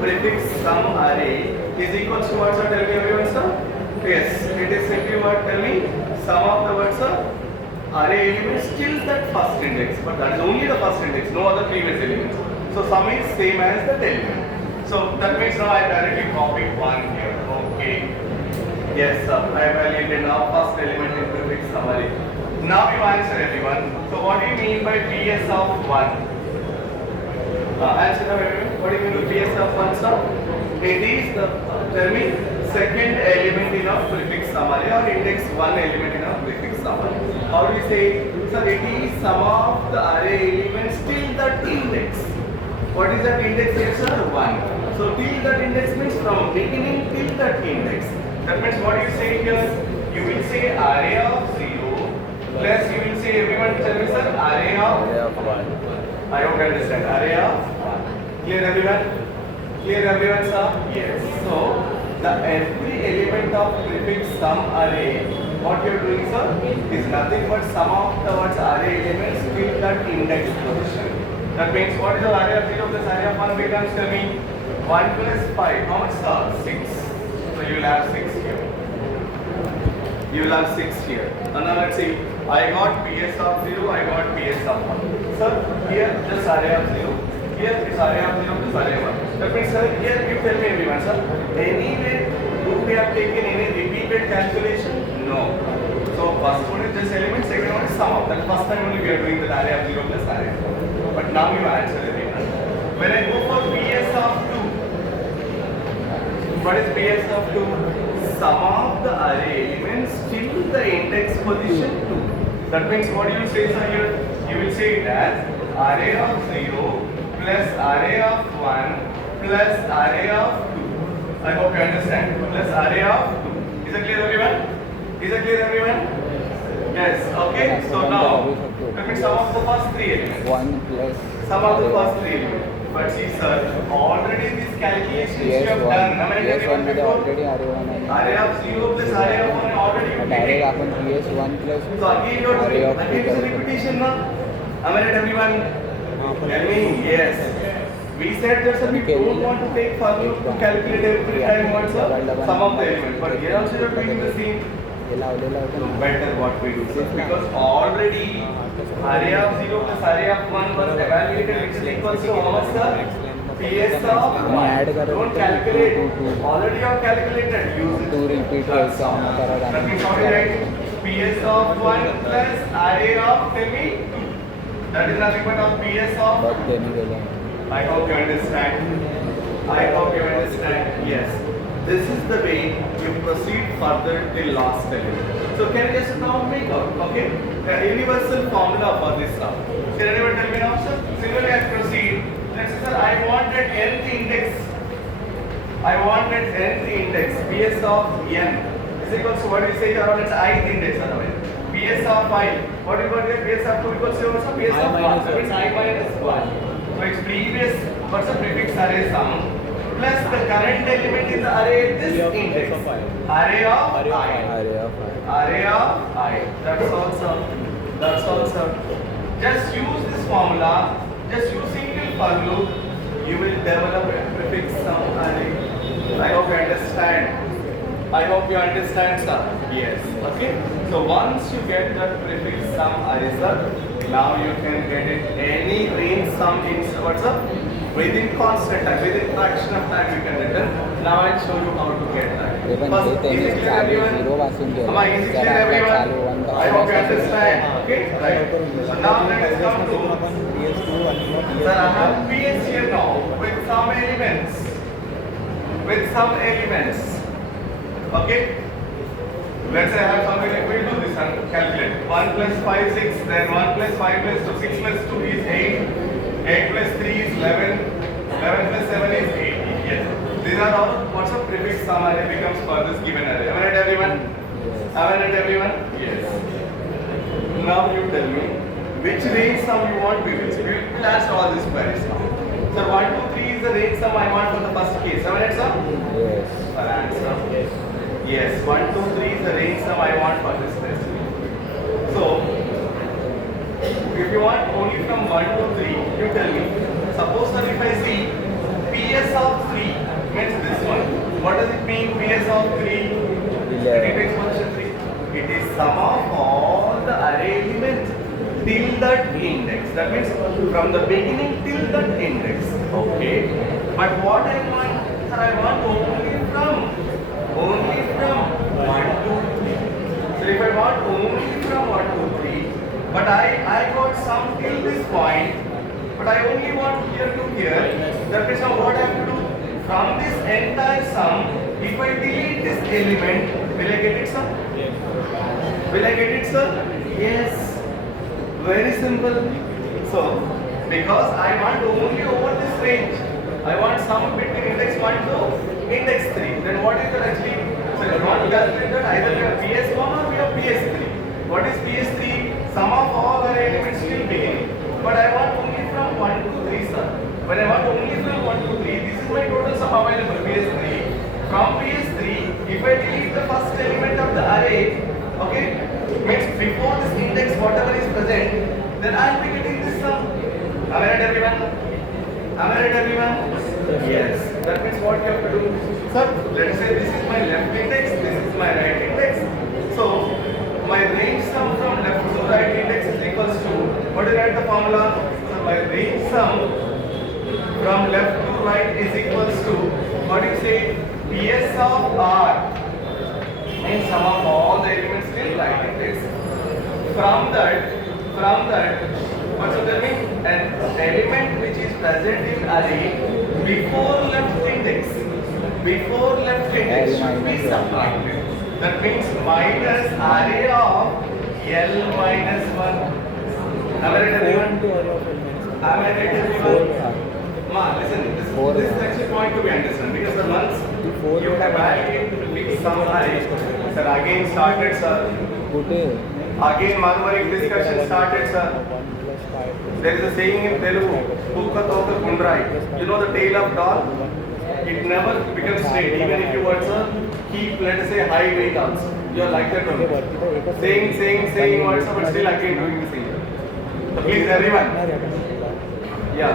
prefix sum array is equals to what, sir? Tell me everyone, sir. Yes, it is simply what? Tell me sum of the words, sir. Array elements till that first index, but that is only the first index, no other previous elements. So sum is same as that element. So that means now I directly copied 1 here. Okay. Yes, sir. I evaluated now first element in prefix sum array. Now you answer everyone. So what do you mean by PS of 1? Answer now everyone. What do you mean by PS of 1, sir? It is the tell me second element in a prefix sum array or index 1 element in a prefix sum array. How do we say? Sir, it is sum of the array elements till that index. What is that index here, sir? 1. So till that index means from beginning till that index. That means what you say here? You will say array of 0 plus you will say everyone tell me, sir, array of 1. I don't understand. Array of 1. Clear everyone? Clear everyone, sir? Yes. So the every element of prefix sum array, what you are doing, sir, is nothing but sum of the words array elements till that index position. That means what is the array of 0 plus array of 1 becomes, tell me, 1 plus 5. How much, sir? 6. So you will have 6 here. You will have 6 here. And now let's see. I got PS of 0, I got PS of 1. Sir, here this array of 0. Here this array of 0, this array of 1. That means, sir, here you tell me everyone, sir. Anyway, do we have taken any repeated calculation? No. So first one is just element, second one is sum of. That first time only we are doing the array of 0 plus array of 1. But now you answer everyone. When I go for PS of 2, what is PS of 2? Sum of the array elements till the index position 2. That means what you say sir here? You will say it as array of 0 plus array of 1 plus array of 2. I hope you understand. Plus array of 2. Is it clear everyone? Is it clear everyone? Yes. Okay. So now that means sum of the first 3 elements. 1 plus Sum of the first 3 elements. But see sir, already these calculations you have done. PS1 मध्ये already array 1 आहे. Array of 0 plus array of 1 already you But direct आपण PS1 plus So again you are array doing of 2 again it's a repetition now. Am I right everyone? Tell me yes. We said that sir, we don't want to take for loop to calculate every time what's the sum of the elements. But here also you are doing the same. हे लावलेलं So होतं. better what we do sir, because already array of 0 plus array of 1 was evaluated which is equal to how much sir? PS of 1. Don't calculate. Already you have calculated. Use it. 2 repeat That's व्हायचं all. परत That means how do you write? PS of 1 plus array of tell me 2. That is nothing but of PS of. But त्यांनी गेलं. I hope you understand. I hope you understand. Yes. This is the way you proceed further till last element. So can you just now make out, okay? The universal formula for this stuff. Can anyone tell me now, sir? Similarly, I proceed. Let's say, sir, I wanted nth index. I wanted nth index. PS of n is equals to what do you say here? It's ith index. Otherwise, PS of 5. What do you got here? PS of 2 equals to also PS of 1. That means I minus 1. So its previous what's the prefix array sum plus the current element in the array this index. Array of I. Array of Array of I. That's all sir. That's all sir. Just use this formula. Just use single for loop. You will develop a prefix sum array. I hope you understand. I hope you understand sir. Yes. Okay. So once you get that prefix sum array sir, now you can get it any range sum in what's up within constant time, within fraction of time you can return. Now I'll show you how to get that. पण First, ते त्यांनी is it clear चालू everyone? 0 पासून केलं. Am I is it तर clear आपला चालू everyone? 1 I hope you understand. Okay, right. So now let us come to. आपण PS2 आणि मग Sir, I have PS here now with some elements. With some elements. Okay. Let's say I have something like we'll do this and calculate. 1 plus 5 6, then 1 plus 5 plus 2, 6 plus 2 is 8, 8 plus 3 is 11, 11 plus 7 is 8. Yes. These are all what's the prefix sum array becomes for this given array. Am I right everyone? Am I right everyone? Yes. Now you tell me which range sum you want we will. We'll answer all these queries now. Sir, 1, 2, 3 is the range sum I want for the first case. Am I right sir? Yes. For answer. Yes. Yes, 1, 2, 3 is the range sum I want for this test. So, if you want only from 1 to 3, you tell me. Suppose that if I see PS of 3 means this one. What does it mean PS of 3? Index function 3. It is sum of all the array elements till that index. That means from the beginning till that index. Okay. But what I want, sir, I want only from 1 to 3. So if I want only from 1 to 3, but I got some till this point, but I only want here to here, that means now what I have to do? From this entire sum, if I delete this element, will I get it sir? Yes. Will I get it sir? Yes. Very simple. So, because I want only over this range, I want sum between index 1 to index 3. Then what is that actually? So you want to calculate that either we have PS1 or we have PS3. What is PS3? Sum of all array elements till beginning. But I want only from 1 to 3 sir. When I want only from 1 to 3, this is my total sum available PS3. From PS3, if I delete the first element of the array, okay, means before this index whatever is present, then I will be getting this sum. Am I right everyone? Am I right everyone? Yes. That means what you have to do. Sir, let us say this is my left index, this is my right index. So to right index is equals to, what is write the formula? So my range sum from left to right is equals to, what do you say? PS of R means sum of all the elements till right index. From that, what does that mean? An element which is present in array before left index should be subtracted. That means minus array of L minus 1. Am I right everyone? Am I right everyone? Ma, listen, this is actually point to be understood because the once you have added some array, sir, again started, sir. Again Marmaric discussion started, sir. There is a saying in Telugu, Kukka Toka Kundrai. You know the tail of dog? It never becomes straight, even if you want to keep, let us say, high weight also. You are like that only. Saying words, but still again doing the same. So please, everyone. Yeah.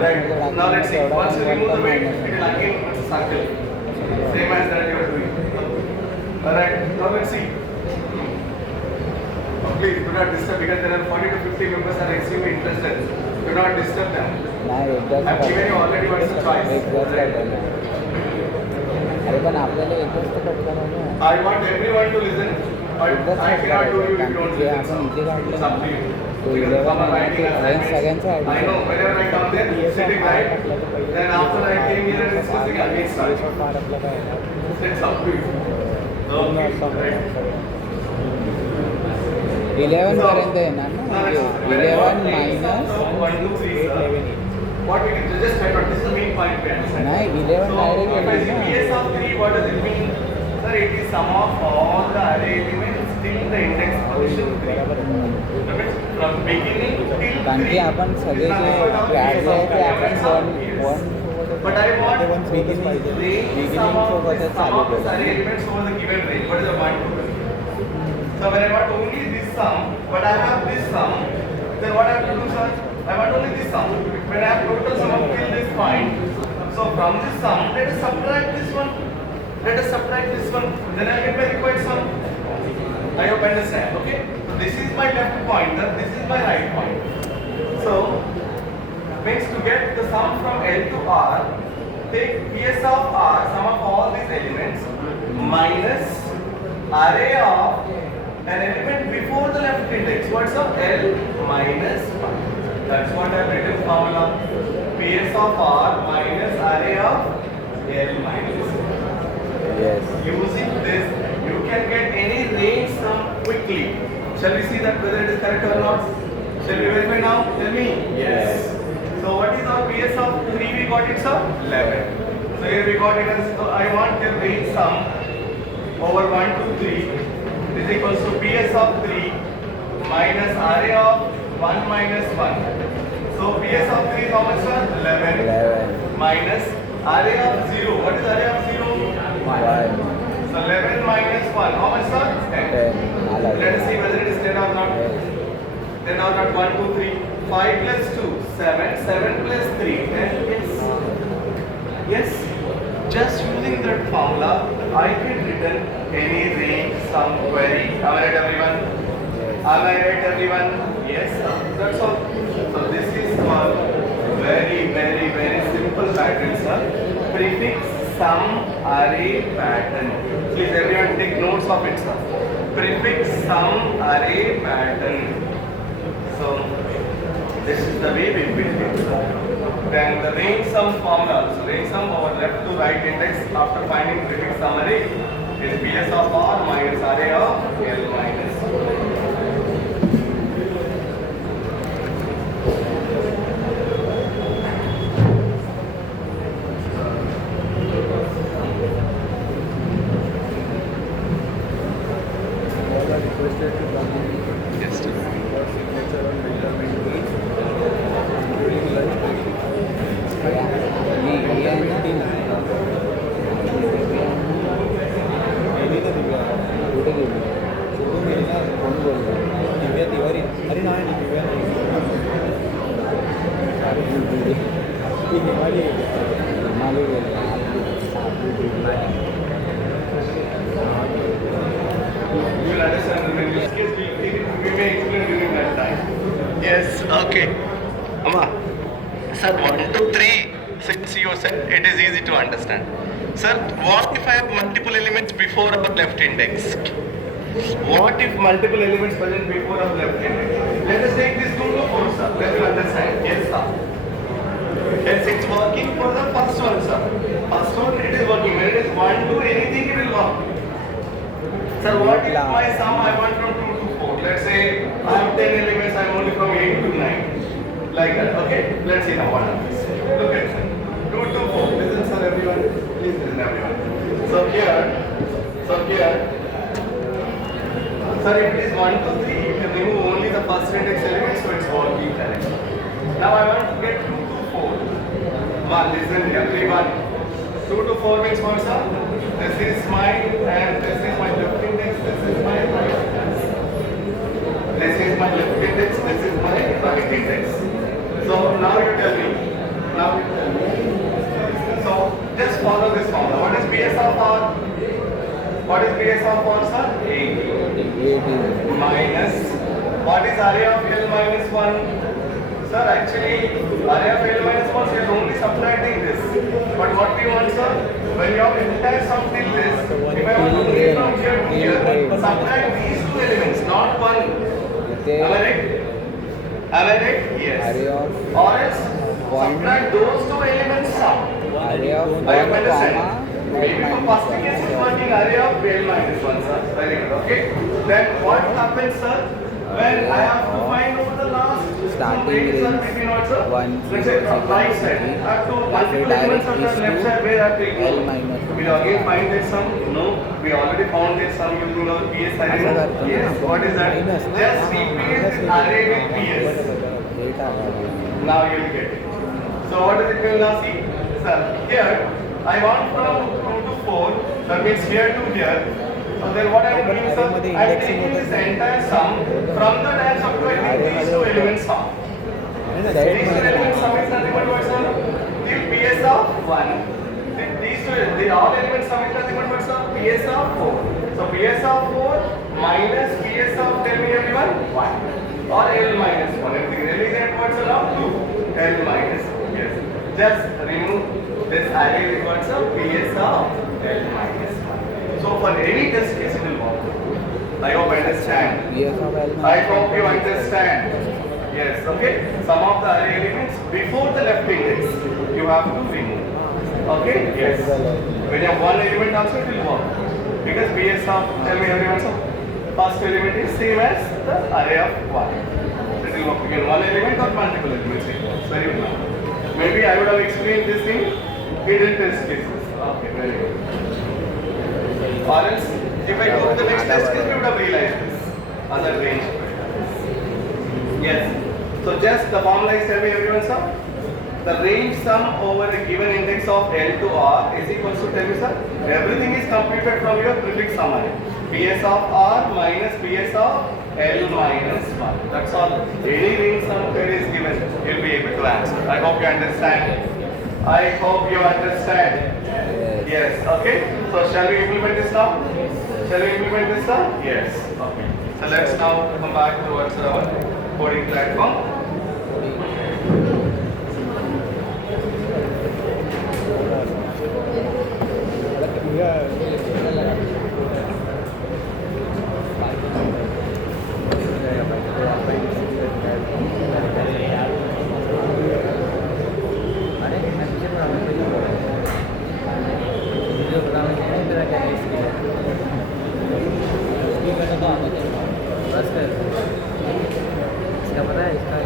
Right. Now let's see. Once you remove the weight, it will again circle. Same as that you are doing. Alright. Now let's see. Please do not disturb because there are 40 to 50 members are extremely interested. Do not disturb them. I have given you already what's the choice. I want everyone to listen, but I cannot do you if you don't listen. So it's up to you. Because some are writing assignments. I know, whenever I come there, sitting right, then after I came here and discussing again start. It's up to you. Okay, right. 11 पर्यंत येणार ना 11 minus what we can do, just try to, this is the main point we understand. नाही 11 direct if I say PS of 3, what does it mean? Sir, it is sum of all the array elements till the index position 3. That means from beginning till 3. कारण की आपण सगळे जे काढले आहे ते आपण one but I want beginning सोबतच चालू of array elements over the given range. What is the point? So when I want only this sum, but I have this sum, then what I have to do, sir? I want only this sum. When I have total sum up till this point, so from this sum, let us subtract this one. Then I get my required sum. I hope you understand. Okay? So this is my left pointer, this is my right pointer. So means to get the sum from L to R, take PS of R, sum of all these elements, minus array of an element before the left index. What's up? L minus 1. That's what I've written formula. PS of R minus array of L minus 1. yes Using this, you can get any range sum quickly. Shall we see that whether it is correct or not? Shall we verify now? Tell me. Yes. So what is our PS of 3? We got it, sir? 11. So here we got it as, so I want the range sum over 1 to 3 is equals to PS of 3 minus array of 1 minus 1. So PS of 3 is how much, sir? 11 minus array of 0. What is array of 0? 1. So 11 minus 1. How much, sir? 10. Let us see whether it is 10 or not. 10 or not. 1, 2, 3. 5 plus 2, 7. 7 plus 3, 10 is. Yes. Just using that formula, I can return any range sum query. Am I right, everyone? Am I right, everyone? Yes, sir. That's all. So this is one very simple pattern, sir. Prefix sum array pattern. Please, everyone, take notes of it, sir. Prefix sum array pattern. So this is the way we build it. Then the range sum formula. So range sum over left to right index after finding prefix sum array is PS of R minus array of L minus. You will understand when you case we take it Yes, okay. Amma, sir, 1, 2, 3, since you said it is easy to understand. Sir, what if I have multiple elements before our left index? What if multiple elements present before our left index? Let us take this 2 to 4, sir. Let me understand. Yes, sir. Yes, it's working for the first one, sir. First one, it is working. When it is 1 to anything, it will work. Sir, what if my sum I want from 2 to 4? Let's say I have 10 elements, I am only from 8 to 9. Like that, okay? Let's see now what happens. Look at it. 2 to 4. Listen, sir, everyone. Please listen, everyone. So here, sir, if it is 1 to 3, you can remove only the first index element, so it's working correctly. Now I want to get 2 to 4. One, listen, everyone. 2 to 4 means what, sir? This is mine and this is my left index, this is my right index. This is my left index, this is my right index. So now you tell me. So just follow this formula. What is BS of R? What is BS of R, sir? 80 minus. What is area of L minus 1? Sir, actually, area of L minus 1 is only subtracting this. But what we want, sir? When you have entire sum till this, if I want to bring from here to here, subtract these 2 elements, not 1. Am I right? Am I right? Yes. Or else, subtract those 2 elements sum. Are you understand? Maybe for first case is working area of L minus 1, sir. Very good, okay? Then what happens, sir? When I have to find over the last starting range 1, let's say from right side, I have to multiple elements on the left side where I have to L ignore. minus We again find this sum? No, we already found this sum using our PS array. Yes, what is that? Just replace this array with PS. Now you will get it. So what does it mean now? See, sir, here I want from 2 to 4, that means here to here. So then what I am doing, sir, I am taking this entire sum from the I am subtracting these 2 elements sum. These 2 elements sum is nothing but what, sir? The PS of 1. The all elements sum is nothing but what, sir? PS of 4. So PS of 4 minus PS of, tell me everyone, 1. Or L minus 1. Everything release at what, sir? Now 2. L minus 1. Yes. Just remove this array with what, sir? PS of L minus 1. So for any test case it will work. I hope you understand. I hope you understand. Yes, okay. Some of the array elements before the left index you have to remove. Okay? Yes. When you have one element also it will work. Because BS of, tell me everyone, so first element is same as the array of 1. It will work again one element or multiple elements. It works very well. Maybe I would have explained this in hidden test cases. Okay, very good. Or else, if I go to the next test case, we would have realized this other range. Yes. So just the formula is, tell me everyone, sir. The range sum over the given index of L to R is equal to, tell me, sir, everything is computed from your prefix summary. PS of R minus PS of L minus 1. That's all. Any range sum that is given, you'll be able to answer. I hope you understand. I hope you understand. Yes, okay. So shall we implement this now? Shall we implement this now? Yes. Okay. So let's now come back towards our coding platform. इसका पता है इसका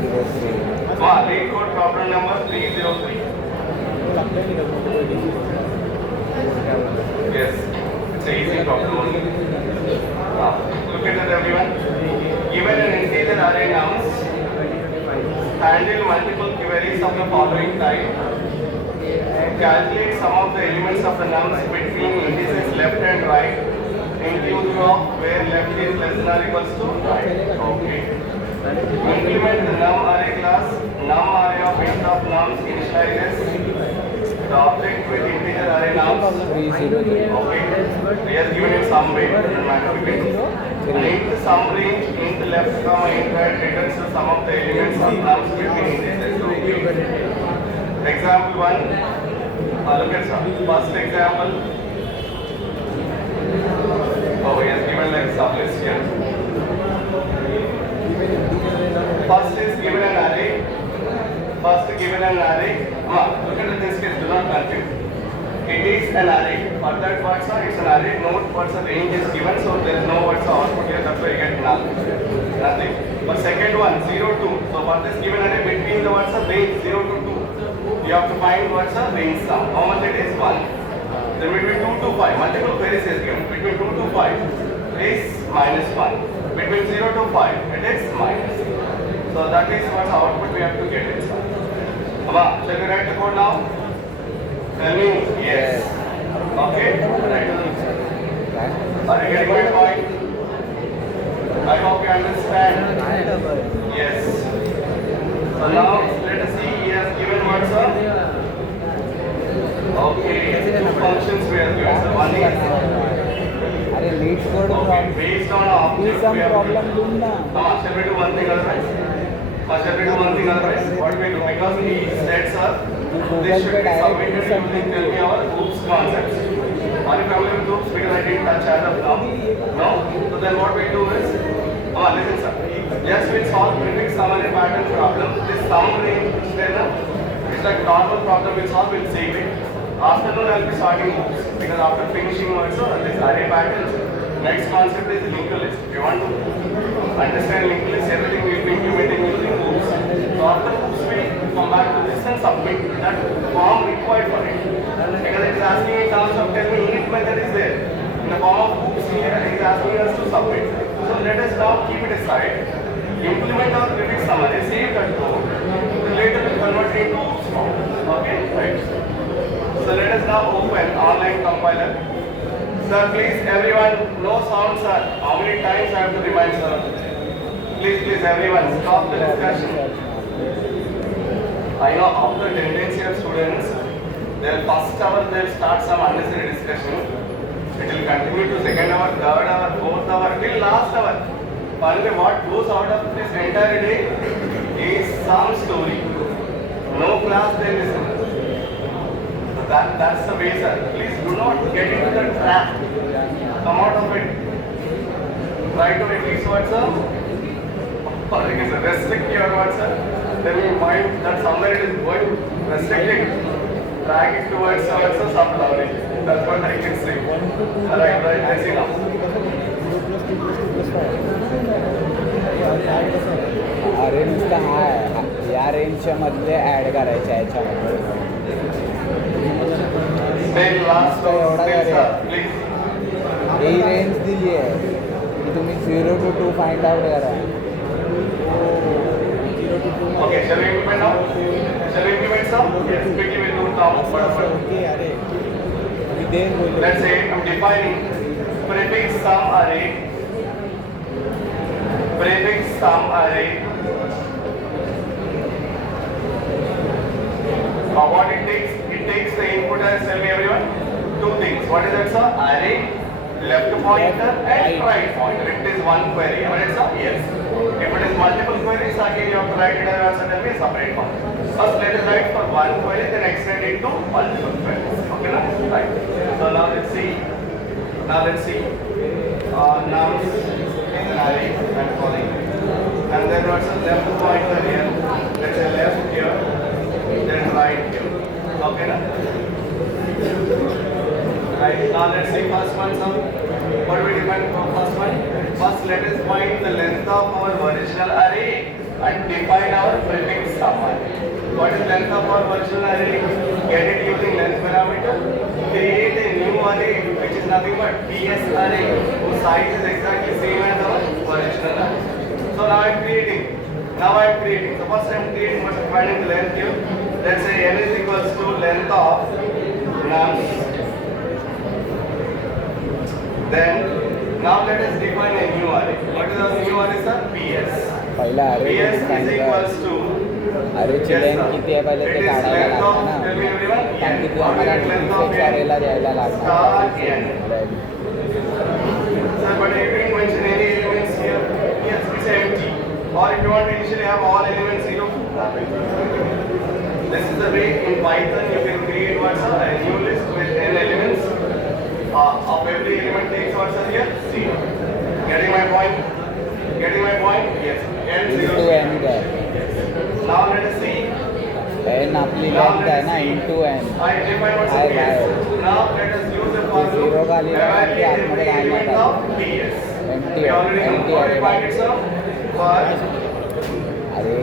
Lead code problem number 303. Yes, it's an easy problem only. Look at it everyone. Given an integer array nouns, handle multiple queries of the following type. Calculate sum of the elements of the nouns between indices left and right, inclusive of where left is less than or equals to right. Okay. Implement the num array class. Num array of int of nums initializes the object with integer array nouns. Okay. We are given in some way. Int sum range int left comma int right returns the sum of the elements of nums between indices. Okay. Example 1. Look at some. First example. Oh, he has given like sublist here. First is given an array. Look at this case, do not confuse. It is an array. For that what's it's an array. Note what's the range is given, so there is no what's the output here, that's why you get null. Nothing. But second one, 0 to. So for this given array, between the what's the range 0 to 2. You have to find what's the range sum. How much it is? 1. Then between 2 to 5, multiple queries is given. Between 2 to 5 is minus 1. Between 0 to 5, it is minus. So that is what's the output we have to get it. Shall we write the code now? Tell me yes. Okay? Right. Are you getting my point? I hope you understand. Yes. So now let us see, he has given what's up? Okay, two functions we have given. So one is lead code okay, based on object some we have problem shall we do one thing otherwise? What we do? Because he said sir, this should be submitted using tell me our oops concepts. Are you familiar with oops? Because I didn't touch as of now. No? So then what we do is, listen sir. Yes, we solve prefix summary pattern problem. This sum range it's like normal problem we solve, we'll save it. Afternoon I'll be starting oops. Because after finishing also this array patterns, next concept is linked list. If you want to understand linked list, everything we will be implementing using oops. So after oops we come back to this and submit that form required for it. Because it is asking in terms of tell me init method is there. In the form of oops here it is asking us to submit. So let us now keep it aside. Implement our prefix summary, save that code. Later we convert it into oops form. Okay? Right. So let us now open online compiler. Sir, please everyone, no sound sir. How many times I have to remind sir? Please everyone, stop the discussion. I know of the tendency of students, their first hour they'll start some unnecessary discussion. It will continue to second hour, third hour, fourth hour, till last hour. Finally, what goes out of this entire day is some story. No class they listen. That's the way, sir. Please do not get into the trap. Come out of it. Try to at least what, sir? Restrict your what, sir? Then you find that somewhere it is going restrict it. Drag it towards some learning. That's what I can say. Right, I see now. अरे नुसतं हा या रेंजच्या मधले add करायचे याच्यामध्ये ही range दिली आहे की तुम्ही 0 to 2 फाइंड आउट करा. Okay, shall we implement now? Shall we implement some? Yes, quickly we'll do now. Let's say I'm defining prefix sum array. What it takes the input as, tell me everyone, two things. What is that, sir? Array, left pointer and right pointer. If it is one query, what is that? Yes. If it is multiple queries, again you have to write it as a separate one. First let us write for one query, then extend it to multiple queries. Okay, right? So now let's see. Now is an array I'm calling. And then what's the left pointer here? Let's say left here, then right here. Okay, na? Right, now let's see first one. So what do we define for first one? First let us find the length of our original array. and define our prefix sum array. What is length of our virtual array? Get it using length parameter. Create a new array which is nothing but PS array whose size is exactly same as our original array. So now I am creating. So first I am creating, but finding the length here. Let's say n is equals to length of nums. Then now let us define a new array. What is our new array, sir? PS. पहिला अरे PS is equals to अरेची length किती आहे पहिले ते काढायला लागतं ना कारण की तू आम्हाला प्रीफिक्स अरेला द्यायला लागणार Sir, but if you mention any elements here, yes, it's empty. Or if you want to initially have all elements 0, this is the way in Python you can create what's a new list with n elements. Of every element takes what's here 0. Getting my point? Yes. N 0. Into N काय Now let us see. N आपली length आहे ना into N I define what's a PS. Now let us use the ते zero खाली की आतमध्ये काय नाही element of टाकलं PS. Empty We already empty अरे modified it, sir. But अरे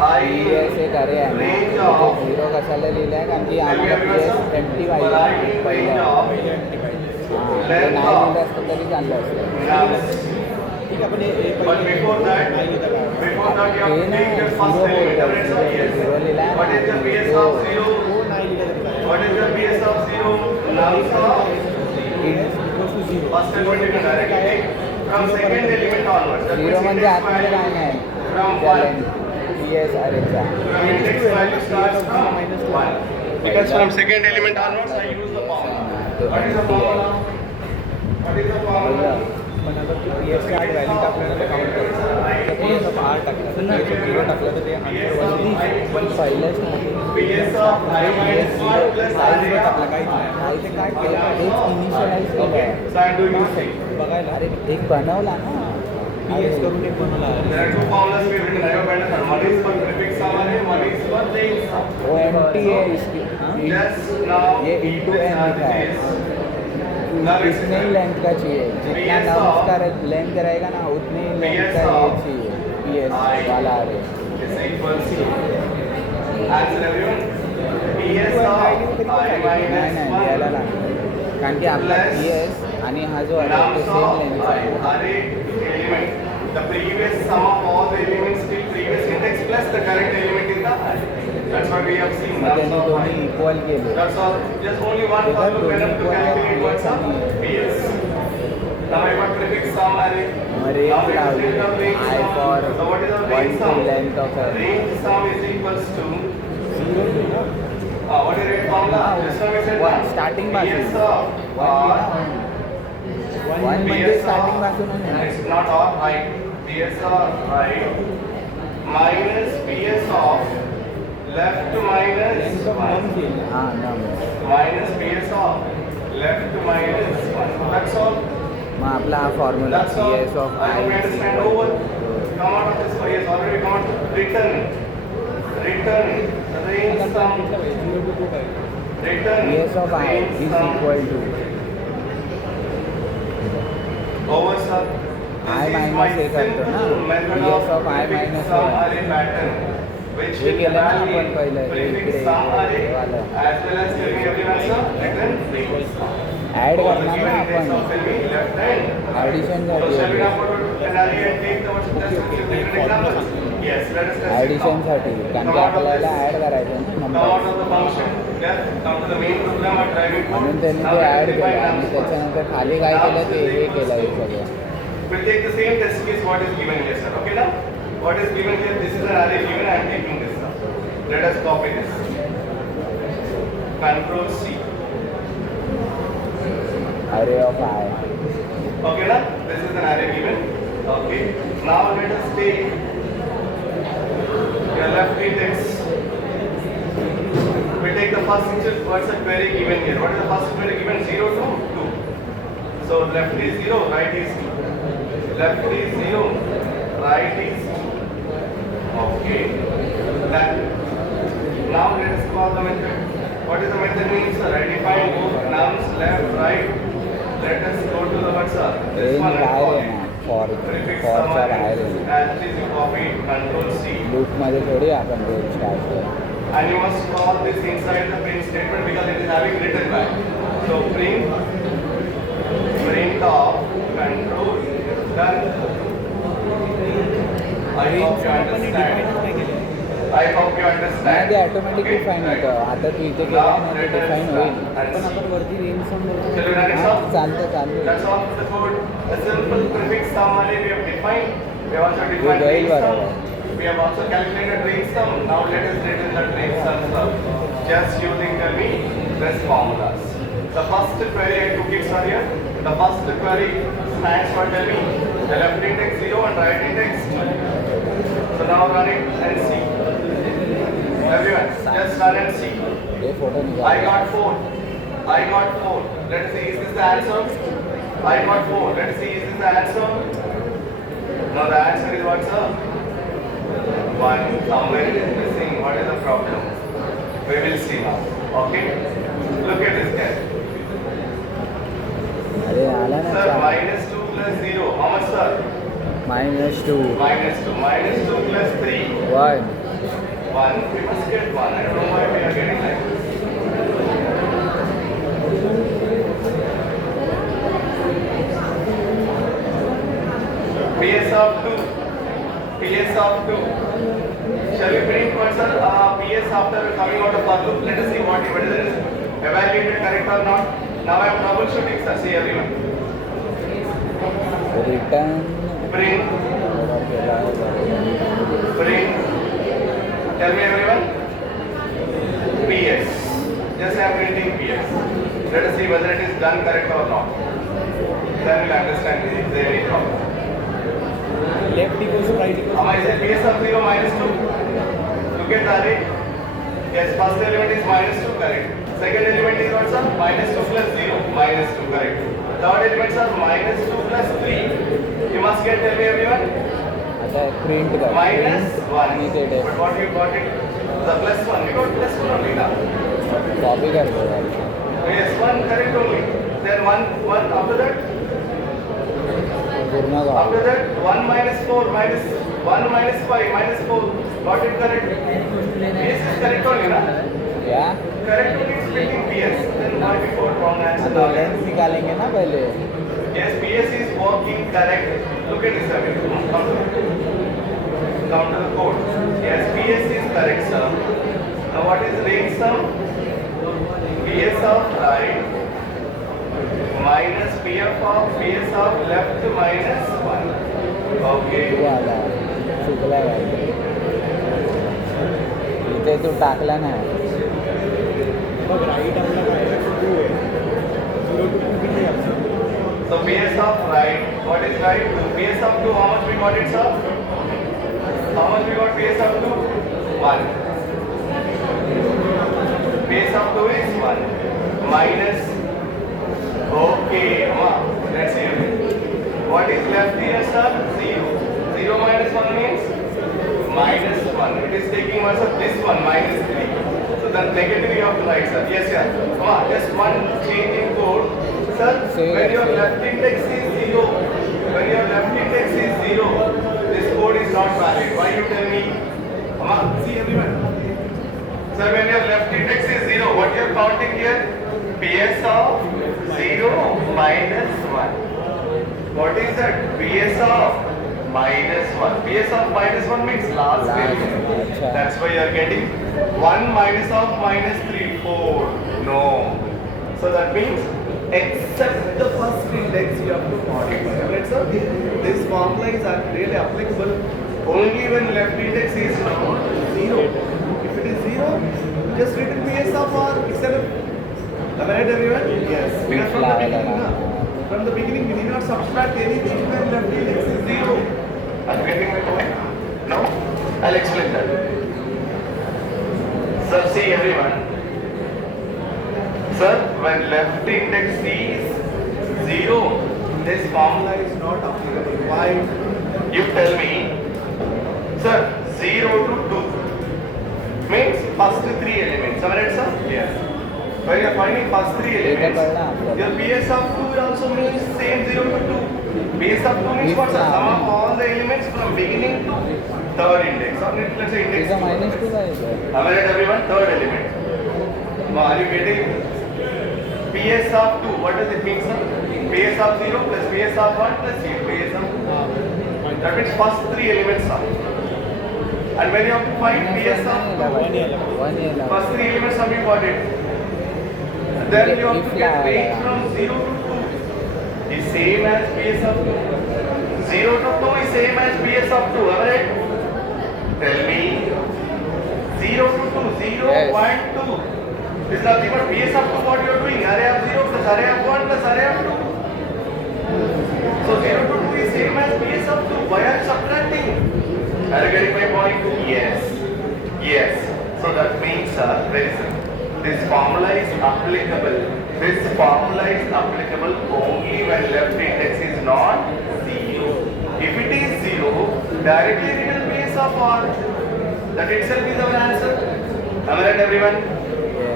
पी एस एक अरे आहे ना तो झिरो कशाला लिहिलं आहे कारण की आम्हाला पी एस एमटी पाहिजे पहिलं हां ते नाही लिहिलं असतं तरी चाललं असतं ठीक आहे, पण But before that, you have to take your first element. Yes. What is the PS of 0? हो नाही लिहिलं तरी चालेल. What is the PS of 0? Nums of Equals to 0. first element you can directly take from second element onwards. That zero means म्हणजे index आतमध्ये काय value नाही from त्या 1. लेंथ पी एस अरेचा From index value starts from -1. Because from second element onwards I use the formula. What is the formula? What is the formula? पण अगर तू P एसच्या आड value टाकलं तर काउंट करायचं तर पी एस ऑफ आर टाकलं तर पी एस झिरो टाकलं तर ते आन्सर पण पहिलंच नाही PS of I minus 1 plus size RA. टाकलं काहीच नाही काय ते काय केलं तेच इनिशियलाइज केलं Okay, आहे so I'm doing the same. बघायला अरे एक बनवला ना पी एस करून एक बनवला There are two formulas we have written. I have understood. One is for prefix sum array, one is for range sum. वो एम टी है इसकी Just now ये इंटू एन लिखा है इतने ही लेंथ का चाहिए जितना नम्स का लेंथ रहेगा ना उतनी ही लेंथ का ये चाहिए पी एस वाला अरे is equals to answer everyone. PS of I नाही minus नाही द्यायला 1 लागणार कारण की आपला पी एस आणि हा जो आहे तो nums सेम of लेंथ आहे array element. The previous sum of all the elements till previous index plus the current element in the array. That's what we have seen. Mug Nums त्यांनी of दोन्ही I. Equal केले That's all. Just only one Because formula we have to don't calculate equal what's are up. PS. Now I got prefix sum array. मग range Now let us लावली take the range I sum. For So what is the one range to sum? Length of Range sum is equals to zero to ना what is it formula? Just now we said one now. Starting PS पासून of one म्हणजे PS starting of पासून it's not of height. PS of height minus PS of left to minus length of 1 nums येईल हां nums minus PS of left to minus 1. That's all. मग आपला हा formula That's P all. S of I hope you understand. Over. Come out of this. Oh yes, already come out. Return. Range आता sum. किती पाहिजे zero to two पाहिजे Return. P S of I range is sum. Equal to Over sir. I This is minus my A करतो ना. simple method PS of of I prefix minus sum one. array pattern, which hey will केलं ना आपण evaluate पहिलं, prefix इकडे, sum इकडे, array हे वालं. as well as tell me everyone sir return range sum. Add For the करणार given ना index आपण of tell me left hand. Addition So shall we साठी now put an array and take the what's the different examples? Yes, let us test it addition now. साठी कारण की Come out of आपल्याला this. Add करायचं ना Come number out of the function. Yes, come to the main program or driving code. म्हणून त्यांनी Now ते let us add define केलं आणि nums. त्याच्यानंतर खाली काय केलं ते हे केलं हे सगळं We'll take the same test case what is given here, sir. Okay, now? What is given here? This is an array given. I am taking this now. Let us copy this. Control C. अरे of I Okay, now? This is an array given. Okay. Now let us take your left index. We take the first what's the query given here? What is the first query given? 0 to 2. So left is 0, right is 2. Left is 0, right is 2. Okay. That. Now let us call the method. What is the method means? Sir? I define both nums left, right. Let us go to the what's up. This range one and बाहेर call आहे it. ना prefix फॉरच्या summary, बाहेर येईल. as it is you copy control C. लूपमध्ये थोडी आपण role start करू. And you must call this inside the print statement because it is having written back. So print of control done. I hope you understand. I hope you नाही understand. ते automatic define होतं. आता तू इथे केलं ना ते डिफाईन होईल. पण आपण वरती range Shall we run it हां off? चालतं. That's all for the code. A simple prefix summary we have defined. We have also defined very range well. sum. We have also calculated range sum. Now let us write in that range sum just using this formulas. The first query I took it here. The first query stands for tell me the left index 0 and right index 2. So now run it and see. Everyone, just run and see. हे photo I निघाला. got 4. I got 4. Let's see, is this the answer? I got 4. Let's see, is this the answer? No, the answer is what, sir? 1. Somewhere it is missing. What is the problem? We will see now. Okay? Look at this guy. अरे आला ना Sir, चार. -2 plus 0. How much, sir? -2 -2. -2 plus 3. 1 1. We must get 1. I don't know why we are getting like this. PS of 2. PS of 2. Shall we print what, sir? PS after coming out of for loop. Let us see whether it is evaluated correct or not. Now I am troubleshooting, sir. See everyone. Return Print. Print. Tell me everyone. PS. Just I am printing PS. Let us see whether it is done correct or not. Then we'll understand if there is any problem. Left equals to right equals Is it PS of 0 -2? Look at the array. Yes, first element is -2, correct. Second element is what, sir? -2 plus 0, -2, correct. Third element, sir, -2 plus 3. You must get, tell me everyone. आता print कर -1. आणि ते But what you got it? The +1. We got +1 only now. Copy कर दो. Yes, 1 correct only. Then 1 after that. पूर्ण After copy. that, 1 minus 4 minus 1 minus 5 minus 4. Got it correct? PS is correct only, na? क्या Correct only is printing PS. Then why we got wrong answer? आता lens निकालेंगे ना पहले. Yes, PS is working correct. Look at this, sir. Come to the code. Yes, PS is correct, sir. Now what is range sum? PS of right minus PS of left minus 1. Okay. तू आला चुकला काय इथे तू टाकला नाही. बघ right आपला काय 2 आहे 0 to 2 किती आहे So PS of right, what is right? PS of 2, how much we got it, sir? How much we got PS of 2? 1. PS of 2 is 1. Minus, okay, let's see. What is left here, sir? 0. 0 minus 1 means minus 1. It is taking one, sir, this one, minus 3. So the negative you have to write, sir. Yes, sir. Just one change in code. Sir, when your left index is 0, this code is not valid. Why you tell me? See everyone. Sir, when your left index is 0, what you are counting here? PS of 0 minus 1. What is that? PS of minus 1. PS of minus 1 means last value. अच्छा. That's why you are getting 1 minus of minus 3, 4. No. So that means except the first index you have to modify. Right, sir? This formula is really applicable only when left index is not 0. If it is 0, just written PS of R itself. Am I right, everyone? Yes. Because from the beginning, we did not subtract anything when left index is 0. Are you getting my point? No? I'll explain that. Sir, see everyone. Sir, when left index is 0, this formula is not applicable. Why? You tell me. Sir, 0 to 2 means first 3 elements. Am I right, sir? Yes. When you are finding first 3 elements, your PS of 2 will also means same 0 to 2. Base of 2 means what, sir? Sum of all the elements from beginning to third index. Or let's say index. इथं minus two काय आहे? Am I right, everyone? Third element. Now, are you getting PS of 2? What does it mean, sir? PS of 0 plus PS of 1 plus PS of 2. That means first 3 elements are. And when you have to find PS of 2, one एला first 3 elements are important. Then you have to get weight from 0 to 2 is same as PS of 2. 0 to 2 is same as PS of 2. Am I right? Tell me. 0 to 2, 0, Yes. 1, 2. Is nothing but PS of 2 what you are doing. Array of 0 plus array of 1 plus array of 2. So 0 to 2 is same as PS of 2. Why are you subtracting? Are you getting my point? Yes. Yes. So that means very simple. This formula is applicable. This formula is applicable only when left index is not 0. If it is 0, directly written PS of 1. That itself is our answer. Am I right, everyone?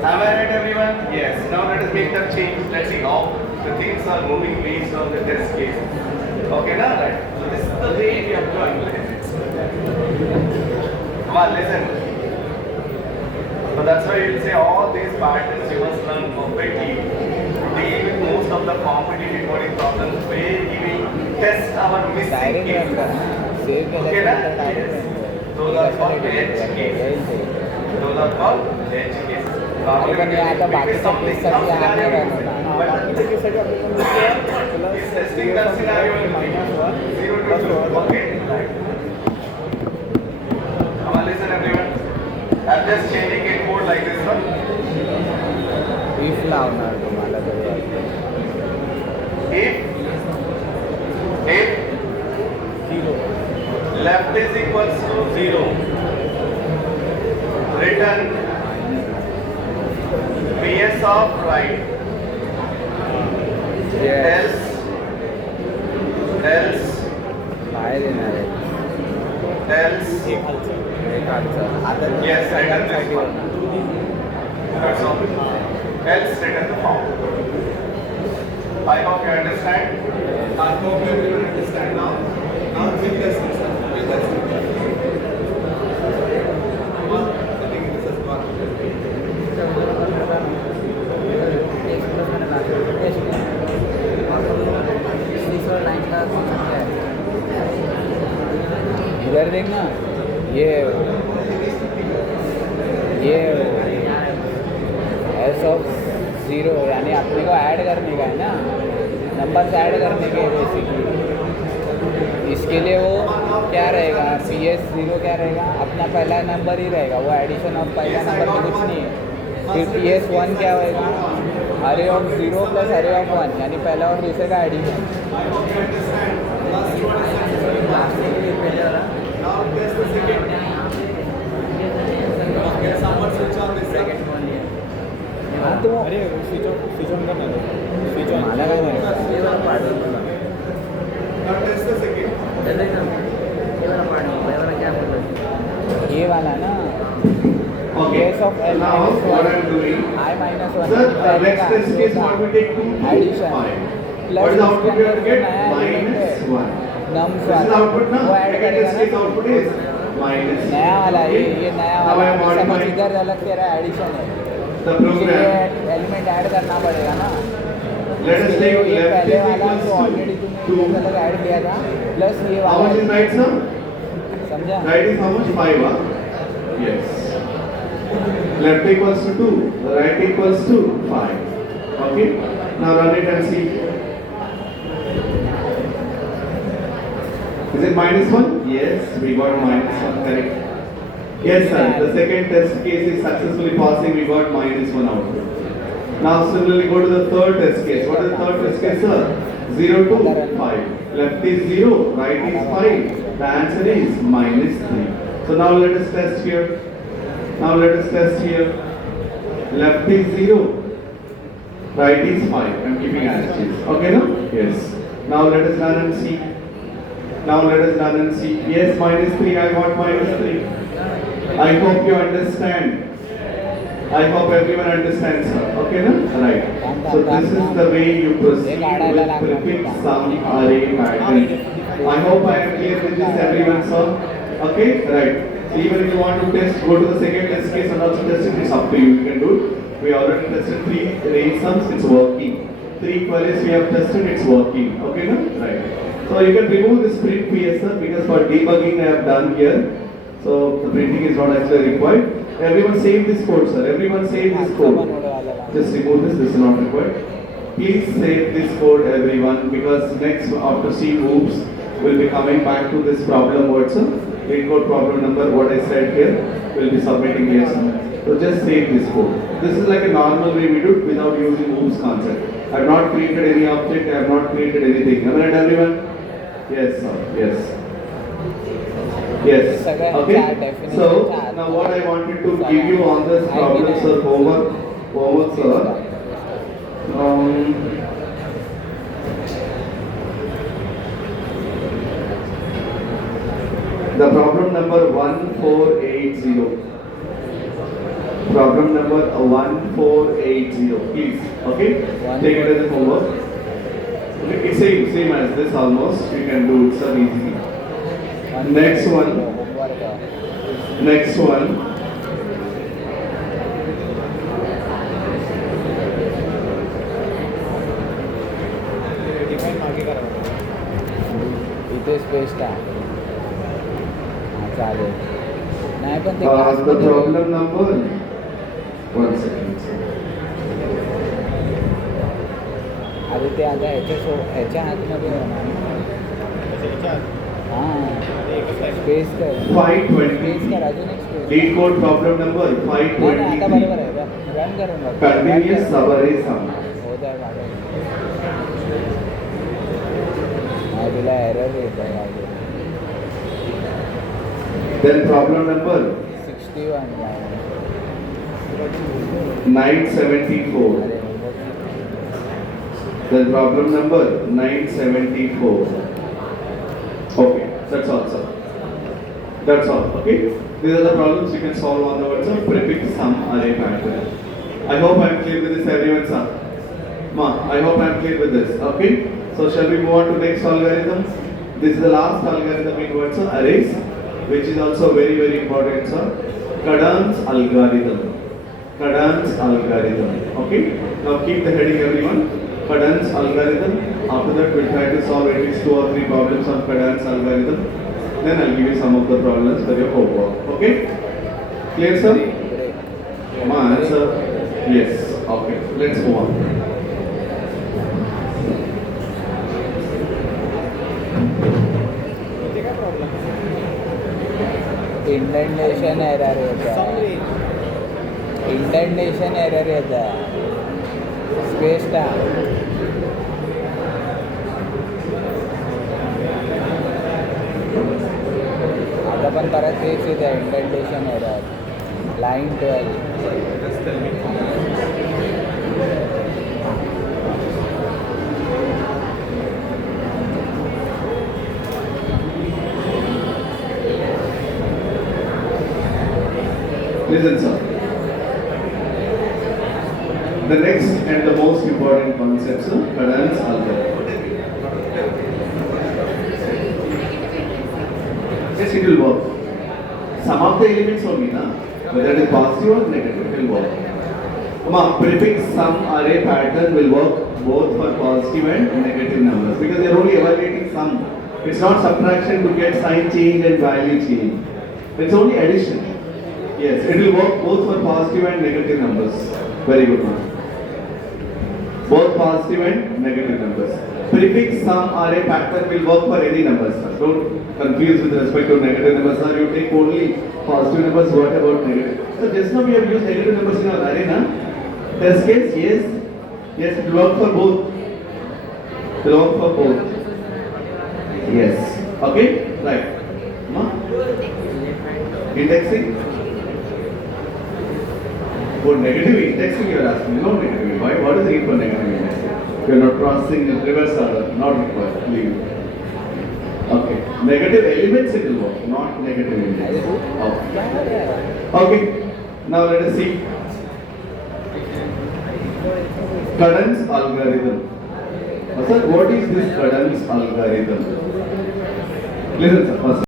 Am I right, everyone? Yes. Now let us make that change. Let's see how the things are moving based on the test case. Okay, now, right? So this is the way we have to analyze it. Come on, listen. So that's why you'll say all these patterns you must learn perfectly to deal with most of the competitive coding problems where we will test our missing direct cases. रनकर save Okay, na? केल्यानंतर direct Yes. Those are called edge cases. Those are called edge cases. अरे पण हे आता बाकीच्या केससाठी हा नाही रनवणार. बाकीच्या केससाठी आपल्याला Is testing that scenario will be 0 to 2. Okay? Come on, listen everyone. I'm just changing a code like this one. If लावणार तुम्हाला तरी If left is equals to 0, return PS of right. Yes Else बाहेर येणार आहे एक खालचं एक आजचं आता Yes, सगळ्यांसाठी I that's all. Else return the form. I hope you understand. I hope you will understand now. Now we'll test this. We'll test it. I think this is one. इधर देखना ये एस ऑफ ज़ीरो यानी अपने को add करने का है ना, नंबर्स ऐड करने के बेसिकली। इसके लिए वो क्या रहेगा, पी एस ज़ीरो क्या रहेगा, अपना पहला नंबर ही रहेगा, वो एडिशन ऑफ पहला नंबर में कुछ नहीं है। फिर पी एस वन क्या होएगा, अरे ऑफ ज़ीरो प्लस अरे ऑफ वन यानी पहला और दूसरे का addition. Now test the second. Okay, someone switch on this second one. हाँ तो वो अरे स्विच ऑन करना स्विच ऑन मला काय माहिती Now test the second. ये वाला ना Okay. Case of L Now what I'm doing. I minus one Sir, next test case what we take 2 to addition 5. Plus What is the output we उसके have to अंदर जो get? नया element Minus है 1. Nums This is वाला output now. वो add Second करेगा test case ना, output is minus. नया वाला Okay. ये नया Now I वाला am समझ modifying इधर अलग तेरा एडिशन है, the मुझे ये program. एलिमेंट ऐड करना पड़ेगा ना। Let us इसके लिए take ये left पहले is वाला equals जो ऑलरेडी to तुमने 2. अलग ऐड किया था प्लस ये How वाला much is right now? समझा। Right is how much? 5, huh? Yes. Left equals to 2, right equals to 5. Okay? Now run it and see. Is it minus 1? Yes, we got minus 1, correct. Yes sir, the second test case is successfully passing, we got minus 1 output. Now similarly go to the third test case. What is the third test case sir? 0 to 5. Left is 0, right is 5. The answer is minus 3. So now let us test here. Now let us test here. Left is 0, right is 5. I am keeping as it is. Okay no? Yes. Now let us run and see. Now let us run and see. Yes, minus 3. I got minus 3. I hope you understand. I hope everyone understands, sir. Okay, no? Right. So this is the way you proceed with prefix, sum, array, pattern. I hope I am clear with this, everyone, sir. Okay, right. So even if you want to test, go to the second test case and also test it. It's up to you. You can do it. We already tested 3 range sums. It's working. 3 queries we have tested. It's working. Okay, no? Right. So you can remove this print PSR because for debugging I have done here. So the printing is not actually required. Everyone save this code, sir. Everyone save this code. Just remove this. This is not required. Please save this code, everyone, because next after seeing oops, we'll be coming back to this problem word, sir. Code problem number, what I said here, we'll be submitting here, sir. So just save this code. This is like a normal way we do it without using oops concept. I have not created any object. I have not created anything. Am I right, everyone? Yes, sir. Yes. Yes. Okay. So now what I wanted to give you on this problem, sir, homework, sir. The problem number 1480. Problem number 1480. Please. Okay. Take it as a homework. Okay. It's same as this almost. You can do it, sir, easily. Next one. इथे space टाक चालेल नाही पण ते The problem number 1 second. अरे ते आता ह्याच्या हातमध्ये होणार स्पेस कर 520. स्पेस कर अजून एक space Lead code problem number आता 520. बरोबर आहे रन करून बघ Continuous subarray sum. होत आहे माझं तुला एरर येत आहे Then problem number 61 974. Then problem number 974. Okay, that's all, sir. That's all. Okay. These are the problems you can solve on the words of prefix, sum, array, pattern. I hope I am clear with this, everyone, sir. Ma, I hope I am clear with this. Okay. So shall we move on to next algorithm? This is the last algorithm in words of arrays, which is also very, very important, sir. Cadence algorithm. Cadence algorithm. Okay. Now keep the heading, everyone. Cadence algorithm. After that, we'll try to solve at least 2 or 3 problems on cadence algorithm. Then I'll give you some of the problems for your homework. Okay? Clear, sir? Come on, answer. Yes. Okay. Let's move on. Indentation error येतं indentation error येतं space टाक आता पण परत तेच येतं indentation error line 12 Listen, sir. The next and the most important concept, sir, cadence algorithm. Yes, it will work. Some of the elements only, na, whether it is positive or negative, it will work. Come on, prefix, sum, array, pattern will work both for positive and negative numbers because they are only evaluating sum. It's not subtraction to get sign change and value change. It's only addition. Yes, it will work both for positive and negative numbers. Very good one. Both positive and negative numbers. Prefix, sum, array, pattern will work for any numbers. Don't confuse with respect to negative numbers. Sir, you take only positive numbers. What about negative? So just now we have used negative numbers in our array, na? Test case, yes. Yes, it will work for both. It will work for both. Yes. Okay. Right. Ma? Indexing. For negative indexing, you are asking, no negative. Why? What is the need for negative indexing? You are not processing in reverse order, not required. Leave. Okay. Negative elements it will work, not negative indexing. Okay. Okay. Now let us see. Cadence algorithm. Sir, what is this cadence algorithm? Listen, sir. First.